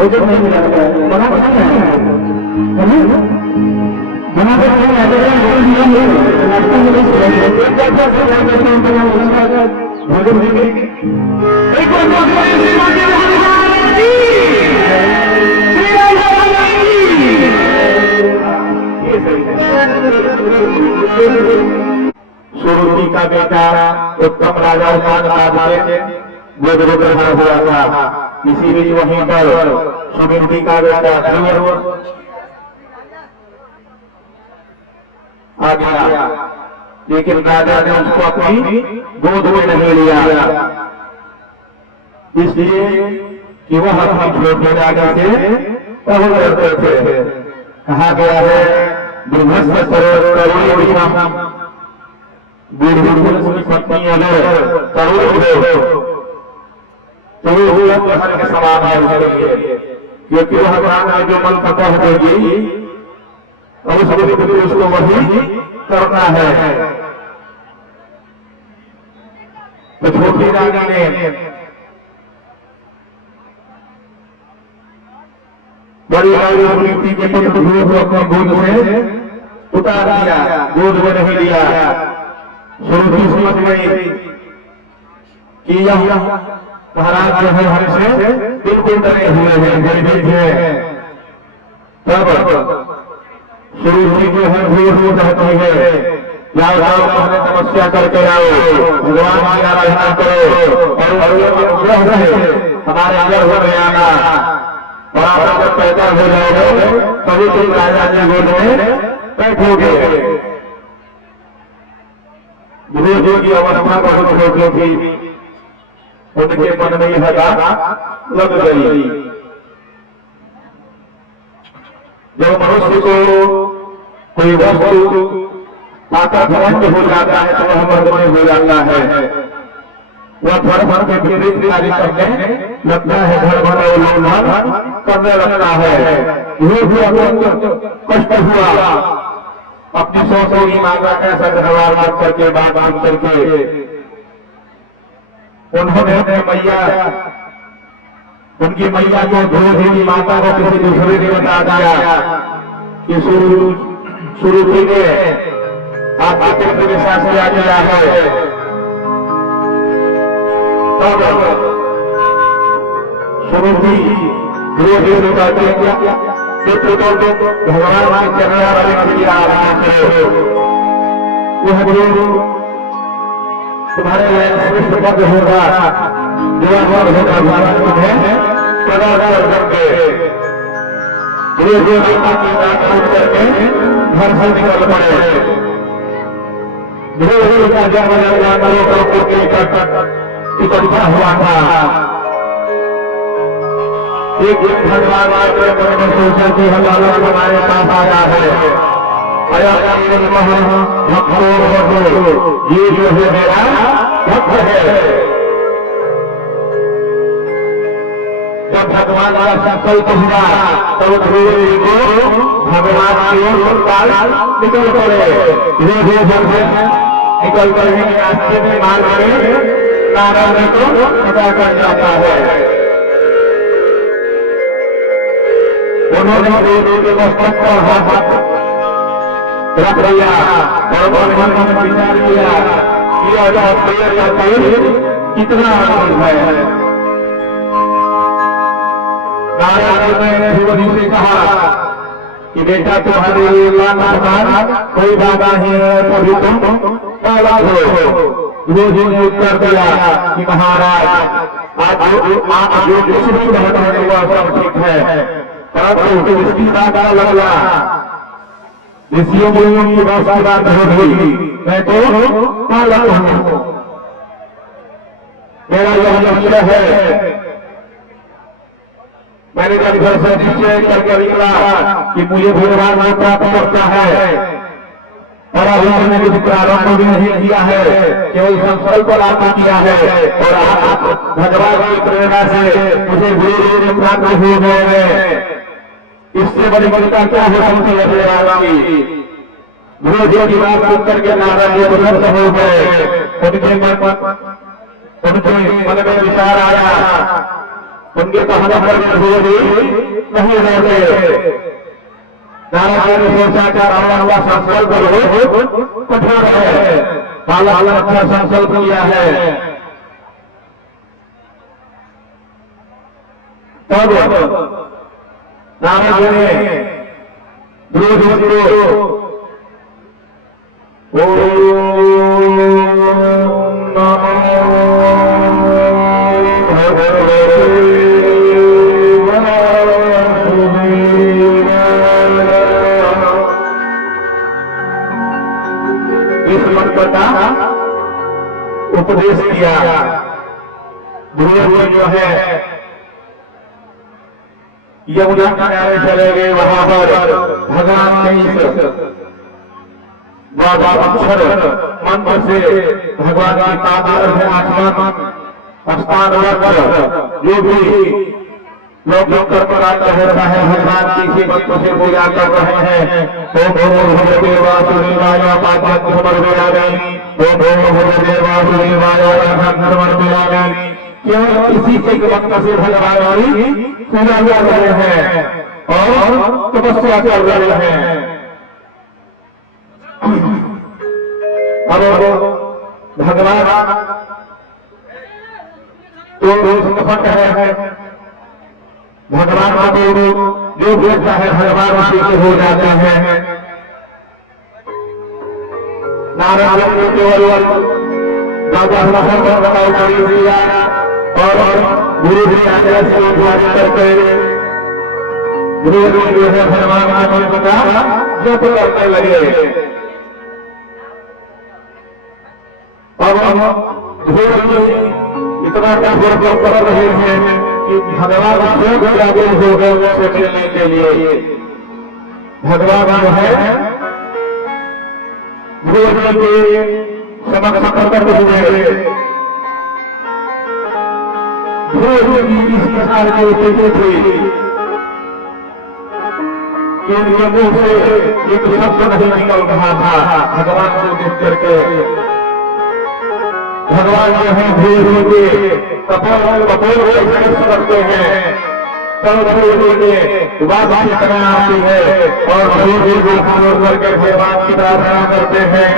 भोजन नहीं मिला बना नहीं है बना तो नहीं है नाश्ता में भोजन देंगे एक बार सुरुचि का बेटा उत्तम राजा गोद ग्रहण हुआ था। इसी बीच वहीं पर सुमिंदी का बेटा ध्रुव आ गया, लेकिन राजा ने उसको अपनी गोद में नहीं लिया, इसलिए कि वह अपनी छोटे राजा से कहो करते थे। कहा गया है दुर्भस्य की पत्नी अगर तरुण हो तो वो के समान है उसके लिए, क्योंकि वह भगवान में जो मन फतह देगी और उसको वही करना है। तो छोटी रानी ने बड़ी रानी के पुत्र ध्रुव को अपने गोद से उतार दिया, गोद में नहीं लिया। सुरुचि समझ गई कि यह महाराज जो है हमसे बिल्कुल डरे हुए हैं, भयभीत हैं। तब सुरुचि जो है रो कहती है जाओ जाओ अपने तपस्या करके आओ, भगवान की आराधना करो और अनुग्रह रहे हमारे गर्भ में आना, बराबर जब पैदा हो जाओगे तभी तुम राजा जी गोद में बैठोगे। ध्रुव की अवस्था बहुत छोटी थी, उनके मन में यह बात लग गई। जब मनुष्य को कोई वस्तु आकर्षण हो जाता है तो वह मर्दमय हो जाता है, वह धर्म के विपरीत कार्य करने लगता है, धर्म करने लगता है। कष्ट हुआ, अपनी सौसोगी माता कैसा व्यवहार करके बात करके उन्होंने अपने मैया उनकी मैया को ध्रुव माता को किसी दूसरे ने बता दिया कि सुरुचि ने आपके पुत्र के साथ क्या किया है। तब सुरुचि ध्रुव से कहते हैं भगवान के चरणों वाले की आराधना करो, वह तुम्हारे श्रेष्ठ पद होगा, भगवान तुम्हें प्रदान कर देंगे। ध्रुव माता की बात सुन करके घर से निकल पड़े। ध्रुव का जन्म इकट्ठा हुआ था। एक दिन भगवान ने सोचा कि हमारे पास आया है, ये जो है मेरा भक्त है। जब भगवान का संकल्प हुआ तब ध्रुव जी को भगवान की ओर निकल पड़े। निकल कर रास्ते में मार्ग में नारायण को पता कर जाता है। उन्होंने के मस्तक पर हाथ रख लिया और मन में विचार किया कि कितना आनंद है। नारायण ने ध्रुव जी से कहा कि बेटा तुम्हारे लिए कोई बाबा ही है, तभी तुम पाला हो। ध्रुव जी ने उत्तर दिया कि महाराज आप जो कुछ भी कहते हैं वह सब ठीक है, परंतु इसकी बात लगा ऋषियों मुनियों की बात हो गई, मैं तो पाला हूं। मेरा यह लक्ष्य है। मैंने जब घर से निश्चय करके निकला कि मुझे भगवान को प्राप्त करता है, और अभी मैंने कुछ प्रारंभ भी नहीं किया है, केवल संकल्प लागू किया है और आप भगवान की प्रेरणा से मुझे गुरु प्राप्त हो गए हैं। इससे बड़ी बड़का क्या हो सकती है? ध्रुव जी की बात सुनकर के नारायण प्रसन्न हो गए। उनके मन में विचार आया उनके कहने पर नहीं रहते। नारायण ने सोचा क्या रावण हुआ संकल्प कठोर है, बालक अच्छा संकल्प किया है। तब नारायण ने ध्रुव उपदेश किया। ध्रुव जो है यमुना किनारे चले गए, वहां पर भगवान ने अक्षर मंत्र से भगवान की पाताल है आसमान स्थान जो भी लोग कर्म कराता होता है भगवान की इसी मंत्र से पूजा कर रहे हैं। ओम नमो भगवते वासुदेवाय पापं समर्पयामि, ओम नमो भगवते वासुदेवाय अर्घं समर्पयामि। केवल इसी एक मंत्र से भगवान की पूजा कर रहे हैं और तपस्या कर रहे हैं। अब भगवान तो संकट है, भगवान का जो भेजता है भगवान उसी के हो जाते हैं। नारायण को केवल बाबा बताओ करी दिया और गुरु जी आगे से उद्धार करके गुरु जी जो है भगवान का मंत्र का जप करने लगे। अब इतना कठोर कर रहे हैं कि भगवान स्वयं जागरूक हो गए उनसे खेलने के लिए। भगवान जो है ध्रुव के समक्ष प्रकट हुए। ध्रुव की इस प्रकार के उद्देश्य थे कि उनके मुंह से एक शब्द नहीं निकल रहा था भगवान को देख करके। भगवान जो है ध्रुव के कपोल करते हैं, तब ध्रुव के बात इतना आती है और ध्रुव को खानों करके भगवान की प्रार्थना करते हैं।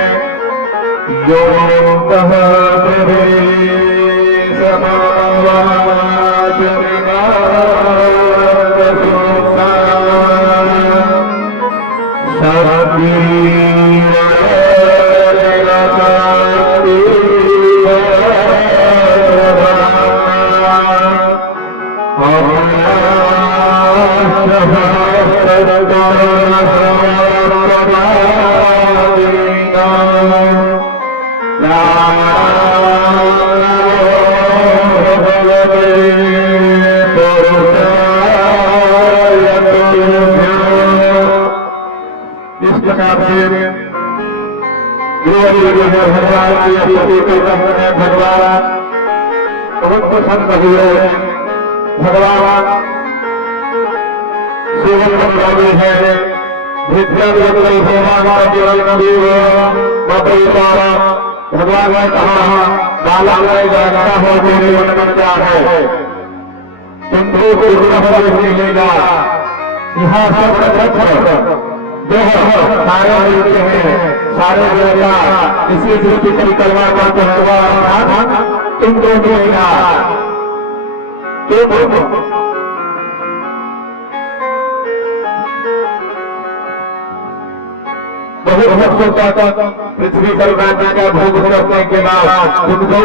यो भगवान बहुत प्रसन्न हुए। भगवान सेवन लगे हैं भगवान ने कहा बाला जानता हो मेरे मन में क्या है, तुमको मिलेगा। यहाँ सब जो सारे मिलते हैं, सारे देवता इसी दृष्टि परिक्रमा करते हैं, तुमको मिलेगा। बहुत सोचा था पृथ्वी पर राजा का भोग करने के बाद तुमको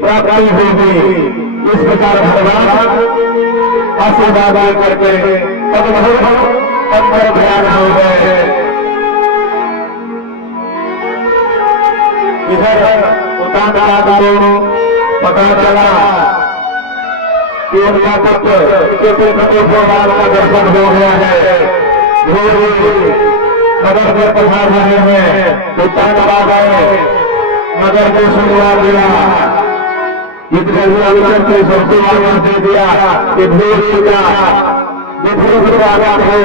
प्राप्ति होगी। इस प्रकार भगवान आशीर्वाद करके अंदर ध्यान हो गए। इधर पता चला कि उनका पुत्र भगवान का दर्शन हो गया है। नगर में पधार रहे हैं, पिता आ गए, नगर को शुरुआत दिया। इतने अवसर के सबसे आगे दे दिया कि भूल का हो।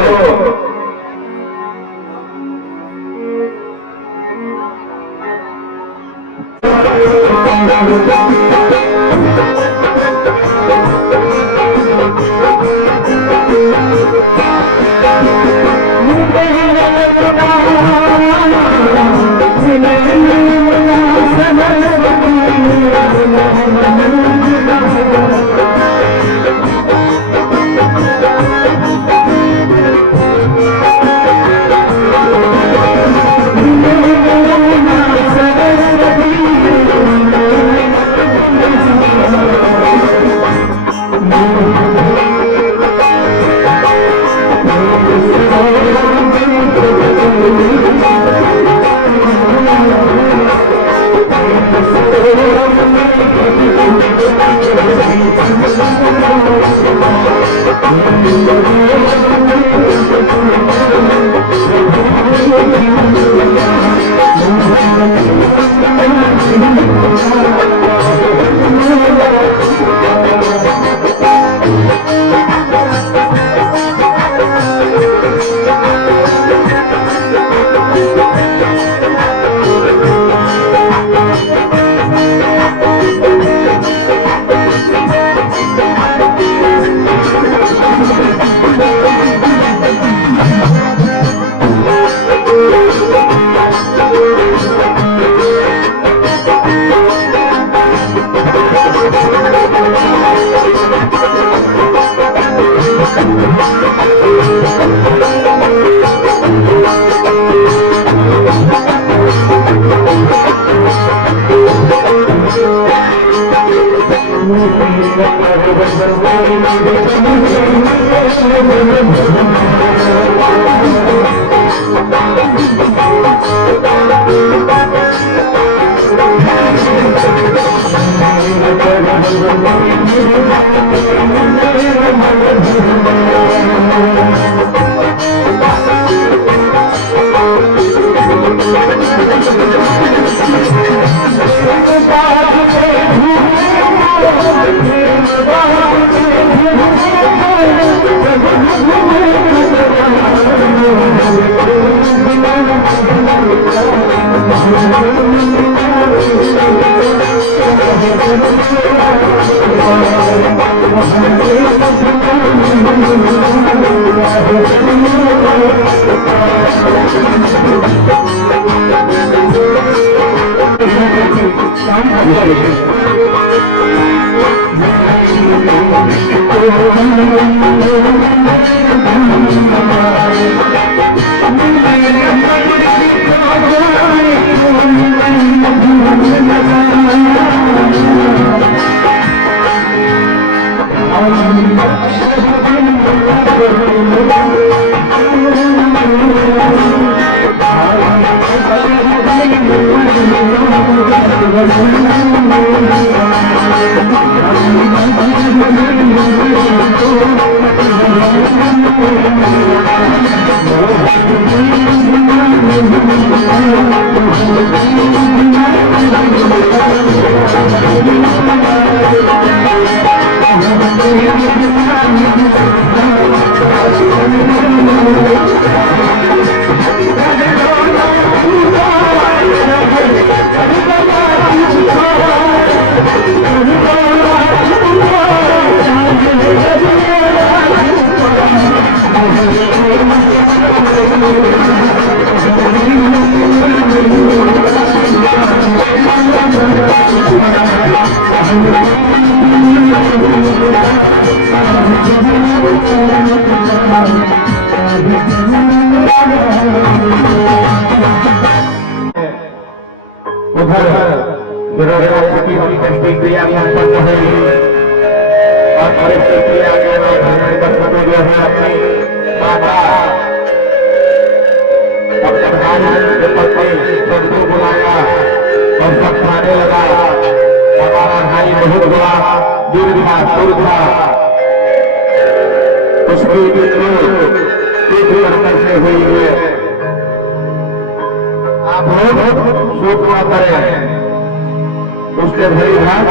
उसके भरी भाग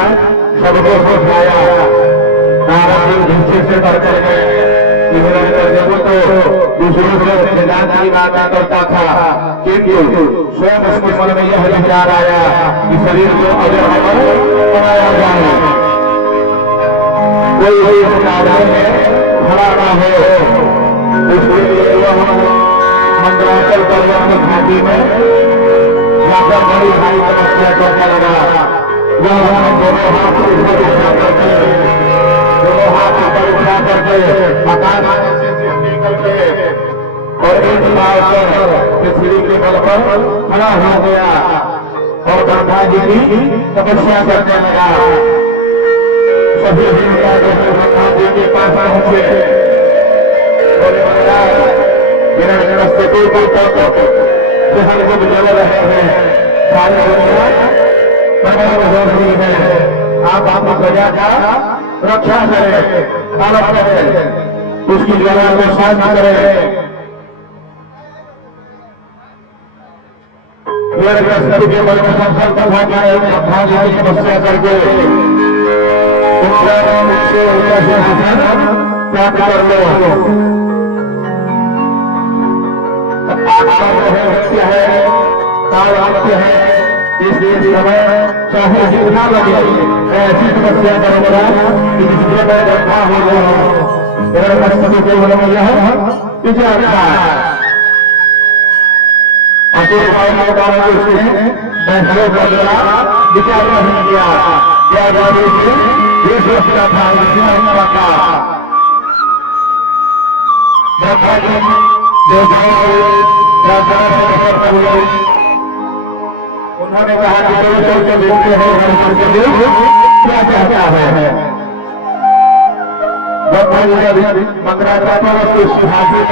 सबको समझाया नारायण भिक्षे से करते हैं जब तो दूसरों से निदान की बात करता था किंतु स्वयं उसके मन में यह विचार आया कि शरीर को अगर बनाया जाए कोई नारायण है खड़ा ना हो उसके लिए वह मंडराचल पर्वत की घाटी में जाकर बड़ी भारी तपस्या करने लगा। वह दोनों हाथ ऊपर उठा करके आकाश से चिमटी करके और एक बार पृथ्वी के बल पर खड़ा हो गया और ब्रह्मा जी की तपस्या करने लगा। सभी देवता ब्रह्मा जी के पास पहुंचे। जल रहे हैं, सारी दुनिया है। आप प्रजा का रक्षा करें, पालन करें, उसकी ज्वाला को शांत करें। के बल में संकल्प था कि ब्रह्मा जी की तपस्या करके प्राप्त कर लो। सत्य है, काल वाक्य है, इसलिए समय चाहे जितना लगे ऐसी तपस्या करूंगा कि जिससे मैं रखा हो जाऊं। केवल में यह विचार था। विचार नहीं किया, देश रखता था उन्होंने कहा कि देखते हैं क्या चाहता है। मंगराचार्य के सिंहासन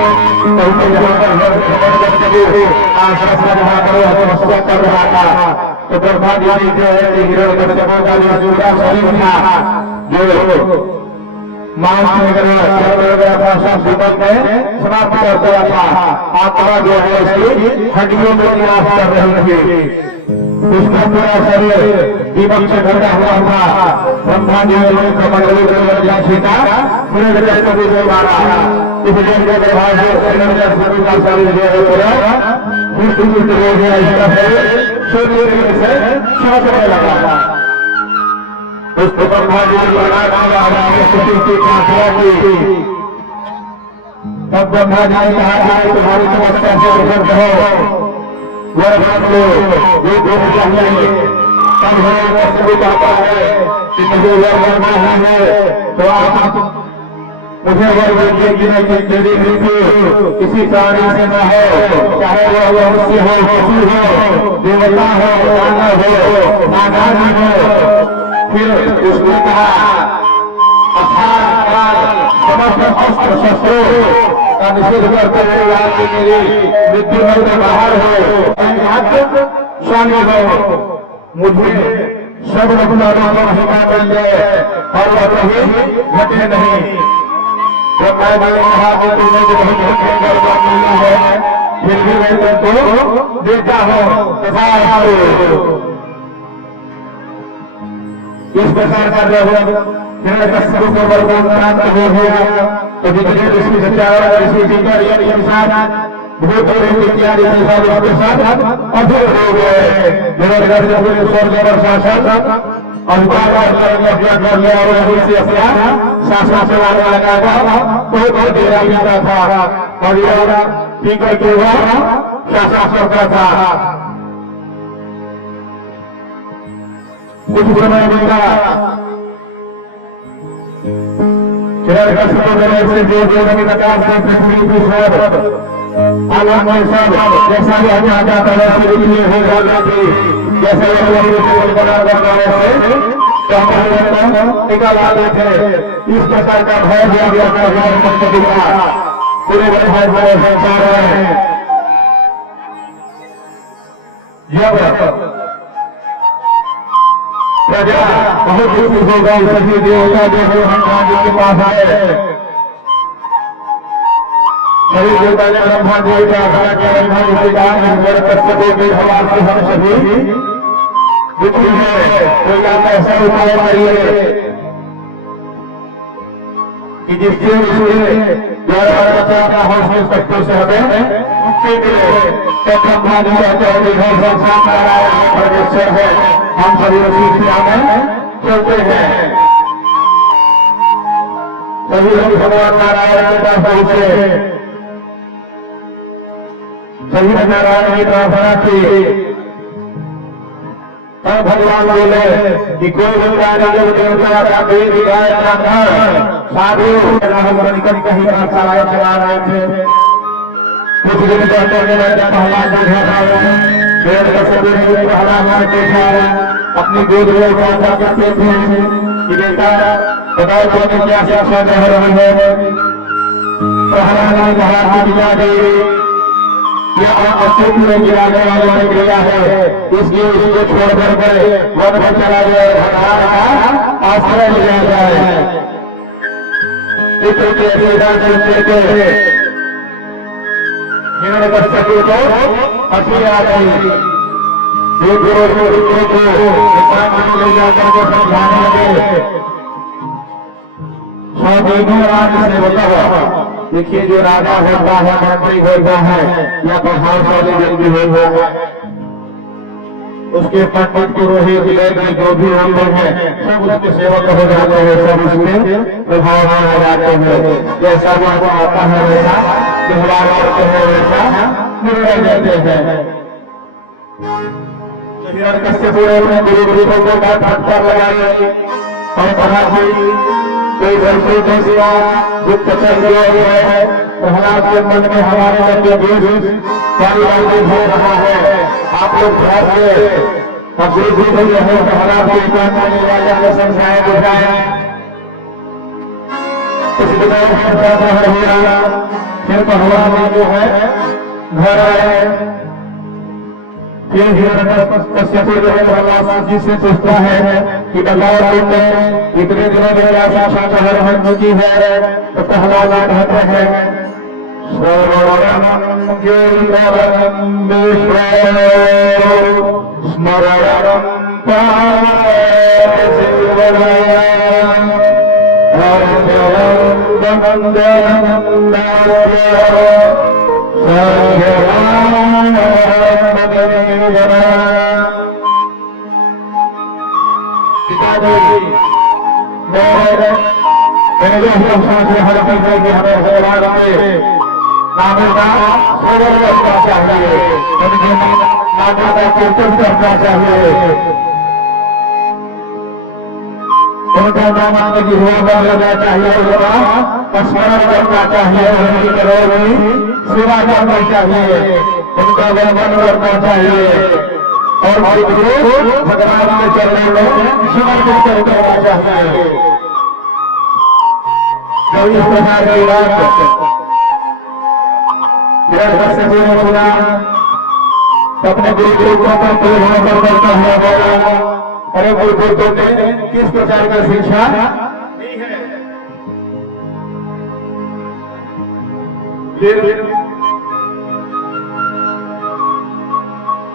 समस्या कर रहा था तो ब्रह्मा जी जो है हिरण्यकश्यप का जो जुड़ा शरीर था, जो मांस वगैरह था, सब दीपक में समाप्त कर दिया था। आत्मा जो है उसकी हड्डियों में निवास कर रही थी। उसका पूरा शरीर दीपक से ढका हुआ था। ब्रह्मा जी ने कमंडली सीता पूरे बृहस्पति को मारा। इस जन के प्रभाव से बृहस्पति का शरीर जो है पूरा मृत्यु हो गया। इसका शरीर सूर्य से चमकने लगा। उसको ब्रह्मा जी की प्रार्थना की। तब ब्रह्मा जी ने कहा कि तुम्हारी तपस्या से विफल हो, वर मांगो, जो चाहिए। तब हमें कहता है कि मुझे वर मांगना है तो आप मुझे वर दीजिए कि नहीं तेरी मृत्यु किसी प्राणी से न हो, चाहे वह मनुष्य हो, पशु हो, देवता हो, दानव हो, नागानी हो। फिर उसने कहा समस्त अस्त्र शस्त्रों का निषेध करते हुए मेरी मृत्यु में बाहर हो, स्वामी हो, मुझे सब महिमा मिल जाए और वह कभी घटे नहीं। जब मैंने कहा कि तुमने जो बहुत मिला है फिर भी मैं तुमको देता हूँ तथा इस प्रकार का जो है हिरण्यकश्यप को वरदान प्राप्त हो गया। तो जितने ऋषि सत्यावर ऋषि टीकर भूत इत्यादि के साथ अधूर हो गए। हिरण्यकश्यप ने स्वर्ग पर शासन अधिकार कर लिया और से अपना शासन चलाने लगा था। बहुत देरा मिलता था और यह टीकर के वह शासन करता था। कुछ समय मिला हिरण्यकश्यप ने ऐसे देव देवनी नकार से पृथ्वी की सब आलम में सब जैसा भी हमें आता था वैसे लिए हो जाती थी। जैसे बना करने से निकाल आते थे। इस प्रकार का भय दिया गया था पूरे संसार में। जब प्रजा बहुत दुखी हो गई, सभी देवता जो ब्रह्मा जी के पास आए। सभी देवता ने ब्रह्मा जी की प्रार्थना की। ब्रह्मा जी से कहा हिरण्यकश्यप के भगवान से हम सभी दुखी है, कोई आप ऐसा उपाय करिए कि जिससे उसके द्वारा अपना हौसले शक्तियों से हमें मुक्ति मिले। तो ब्रह्मा जी कहते हैं कि संसार नारायण परमेश्वर है, हम सभी उसी क्रिया में चलते हैं। सभी लोग भगवान नारायण के पास पहुंचे सभी नारायण की प्रार्थना की। तब भगवान बोले कि कोई भगवान जब देवता का कोई गाय साधु निकट कहीं का चलाए चला रहे थे। कुछ दिन पहला अपनी गोद में उठा करते थे कि बेटा बताओ तुम्हें क्या शिक्षा दे रही है। प्रहलाद ने कहा कि पिता जी अस्तित्व में गिराने वाले ने गिरा है, इसलिए उसको छोड़ करके वन में चला जाए, भगवान का आश्रय लिया जाए। पितृ के हिरण्यकश्यप को हंसी आ गई। ले जाकर के समझाने लगे। 100 दिनों राज्य से बताओ। देखिए जो राजा होता है, मंत्री होता है या प्रभावशाली व्यक्ति होता है, उसके पंडित पुरोहित लेखक जो भी होते हैं सब उसके सेवक हो जाते हैं, सब उसमें प्रभाववान हो जाते हैं। जैसा भी आता है वैसा व्यवहार करते हैं, वैसा निर्णय लेते हैं। हिरण्यकश्यप ने गुरु को पत्थर लगाए और कहा कि कोई वर्षों से गुप्त चल है। प्रहलाद के मन में हमारे लगे बीच कार्य हो रहा है। आप लोग घर से प्रहलाद के राजा को समझाया बुझाया। कुछ दिनों फिर प्रहलाद जो है घर आए। फिर हिरण्यकश्यप प्रहलाद जी से पूछता है कि बताओ तुमने इतने दिनों में क्या शासन ग्रहण की है। तो प्रहलाद कहते हैं चाहिए, माता का कीर्तन करना चाहिए, उनका नाम की हुआ करना चाहिए, उनका स्मरण करना चाहिए, उनकी सेवा करना चाहिए, उनका वर्णन करना चाहिए और भगवान के चरणों में समर्पित कर देना चाहिए। कई प्रकार की बात अपने गुरु को करता है। अरे गुरु तुमने किस प्रकार का शिक्षा दी है।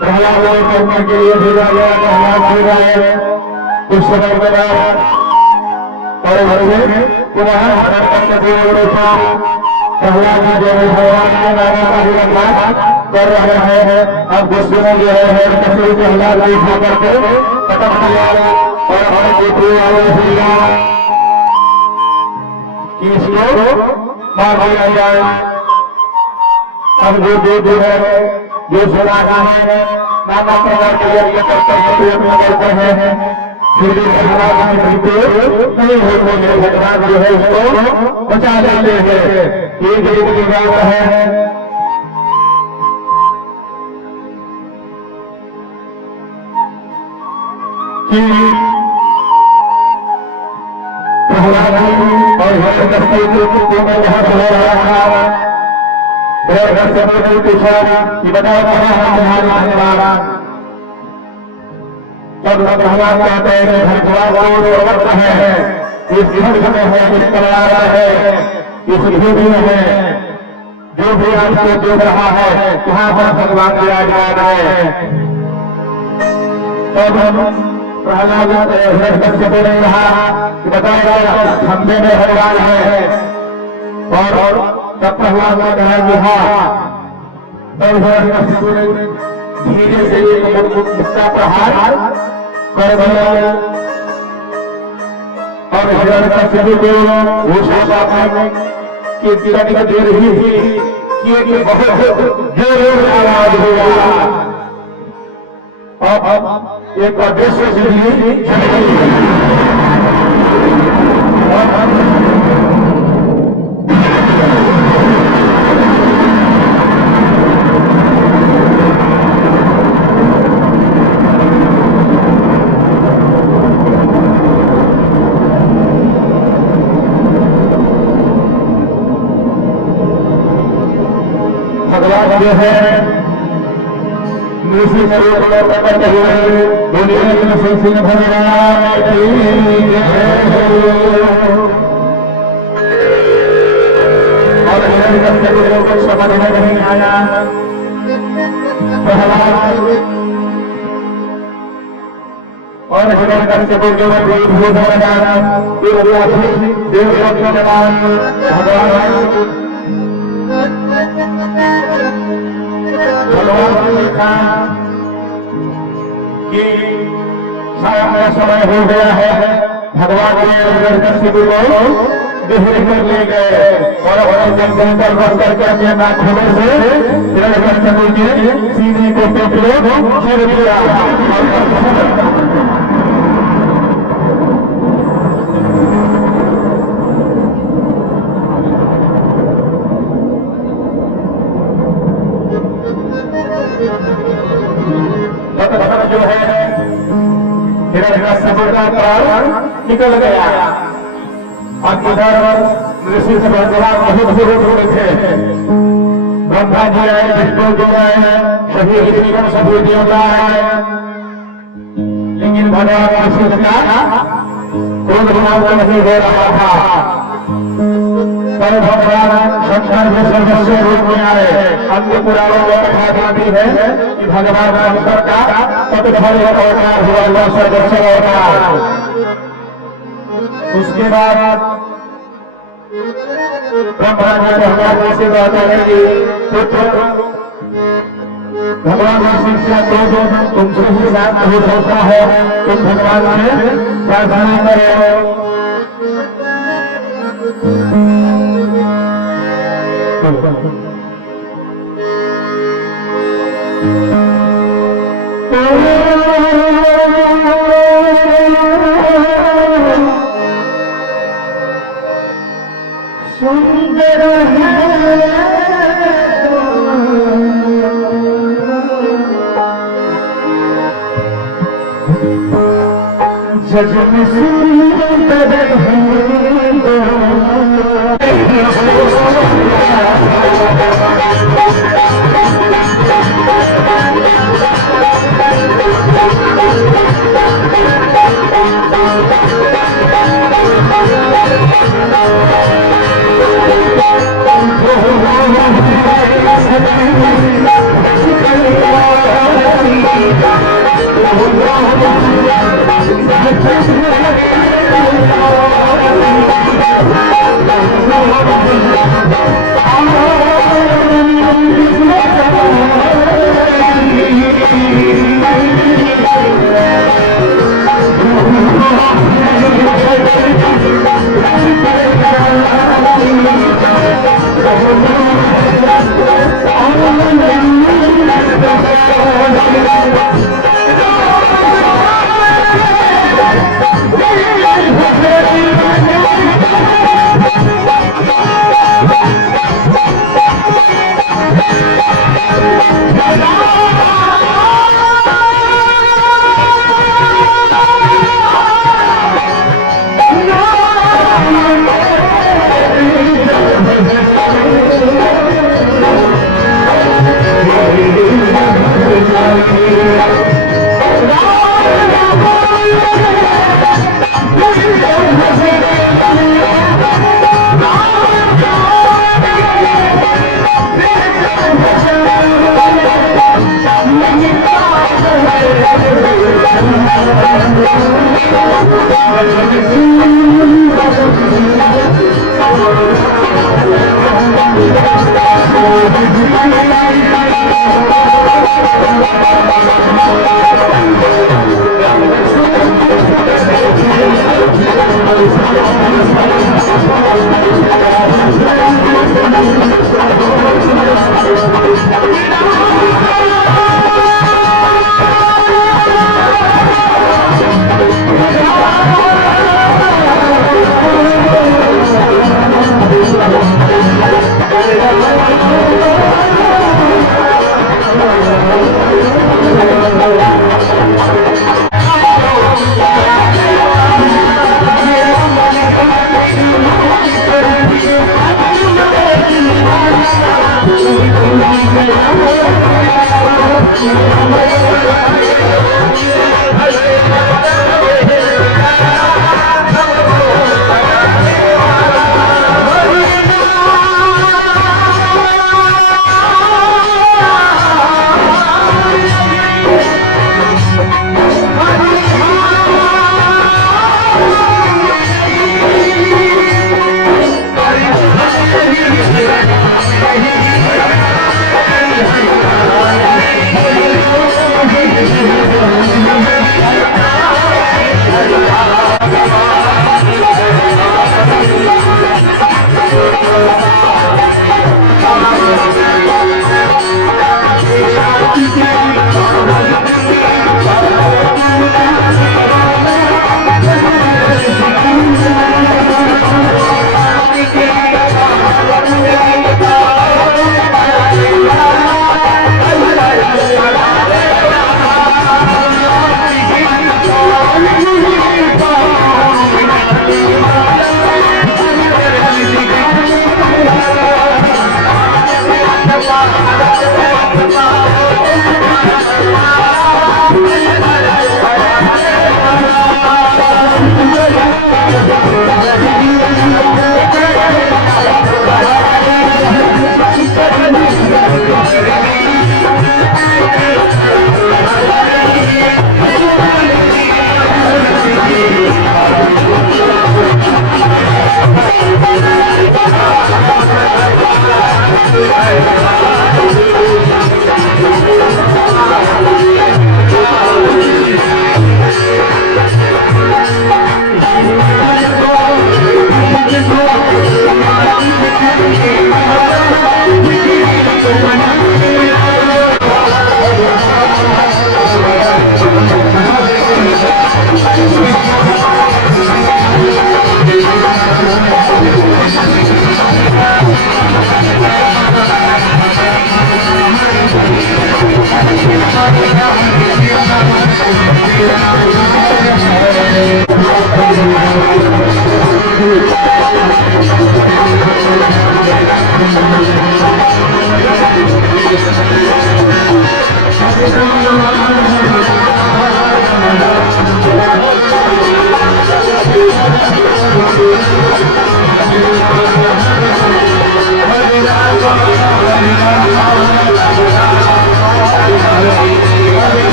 प्रहलाद करने के लिए भेजा गया। प्रहलाद भेजा है कुछ समय के बाद और प्रहलाद जो भगवान के नाम का विरोध कर रहे हैं। अब दुश्मन जो है प्रहलाद उठा करके पटक दिया और हमारे पुत्री वाले कि इसको मार दिया जाए। अब जो है जो सुना है नाना प्रकार के यज्ञ करते हैं, फिर भी प्रहलाद नहीं होते। भगवान जो है उसको बचा लेते हैं। एक की बात है कि प्रहलाद और पूछा कि बताओ तुम्हारा तब प्रहलाद कहते हैं भगवान है, इस घर में है, इस परिवार है, इस भूमि में है, जो भी आपको देख रहा है वहां पर भगवान विराजमान है। तब प्रहलाद हिरण्यकश्यप ने कहा कि बताएगा खंभे में भगवान है और तब प्रहलाद ने कहा कि हाँ। तब हिरण्यकश्यप ने धीरे से एक मुक्का प्रहार कर दिया और हिरण्यकश्यप को घोषणा की देर ही थी कि एक बहुत जोर आवाज होगा अब एक अदृश्य बिजली भगवान जो है ऋषि करते हुए बोलिए सिंह भगवान की और समझ में नहीं आया और हिरण्यकश्यप जो भगवान ने कहा कि समय हो गया है। भगवान ने हिरण्यकश्यप को बिहर कर ले गए और जंगल पर बस करके अपने नाखूनों से हिरण्यकश्यप के सीने को चीर दिया। जो है हिरण्यकश्यप का प्राण निकल गया और इधर ऋषि से बहुत विरोध थे। ब्रह्मा जी आए, विष्णु जी आए, सभी ऋषिगण सभी देवता आए, लेकिन भगवान ऋषि का क्रोध विनाश नहीं हो रहा था। पर भगवान शंकर के सर्वस्व रूप में आए। अन्य पुराणों में कथा जाती है कि भगवान शंकर का तत्फल अवतार हुआ सर्वस्व अवतार। उसके बाद ब्रह्मा जी भगवान से कहते हैं कि पुत्र भगवान ऋषि का क्रोध तुमसे ही शांत हो सकता है, तुम भगवान से प्रार्थना करो। सुंदर जग में सुंदर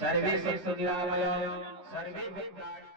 सर्वे सत्सुनिरामय सर्वे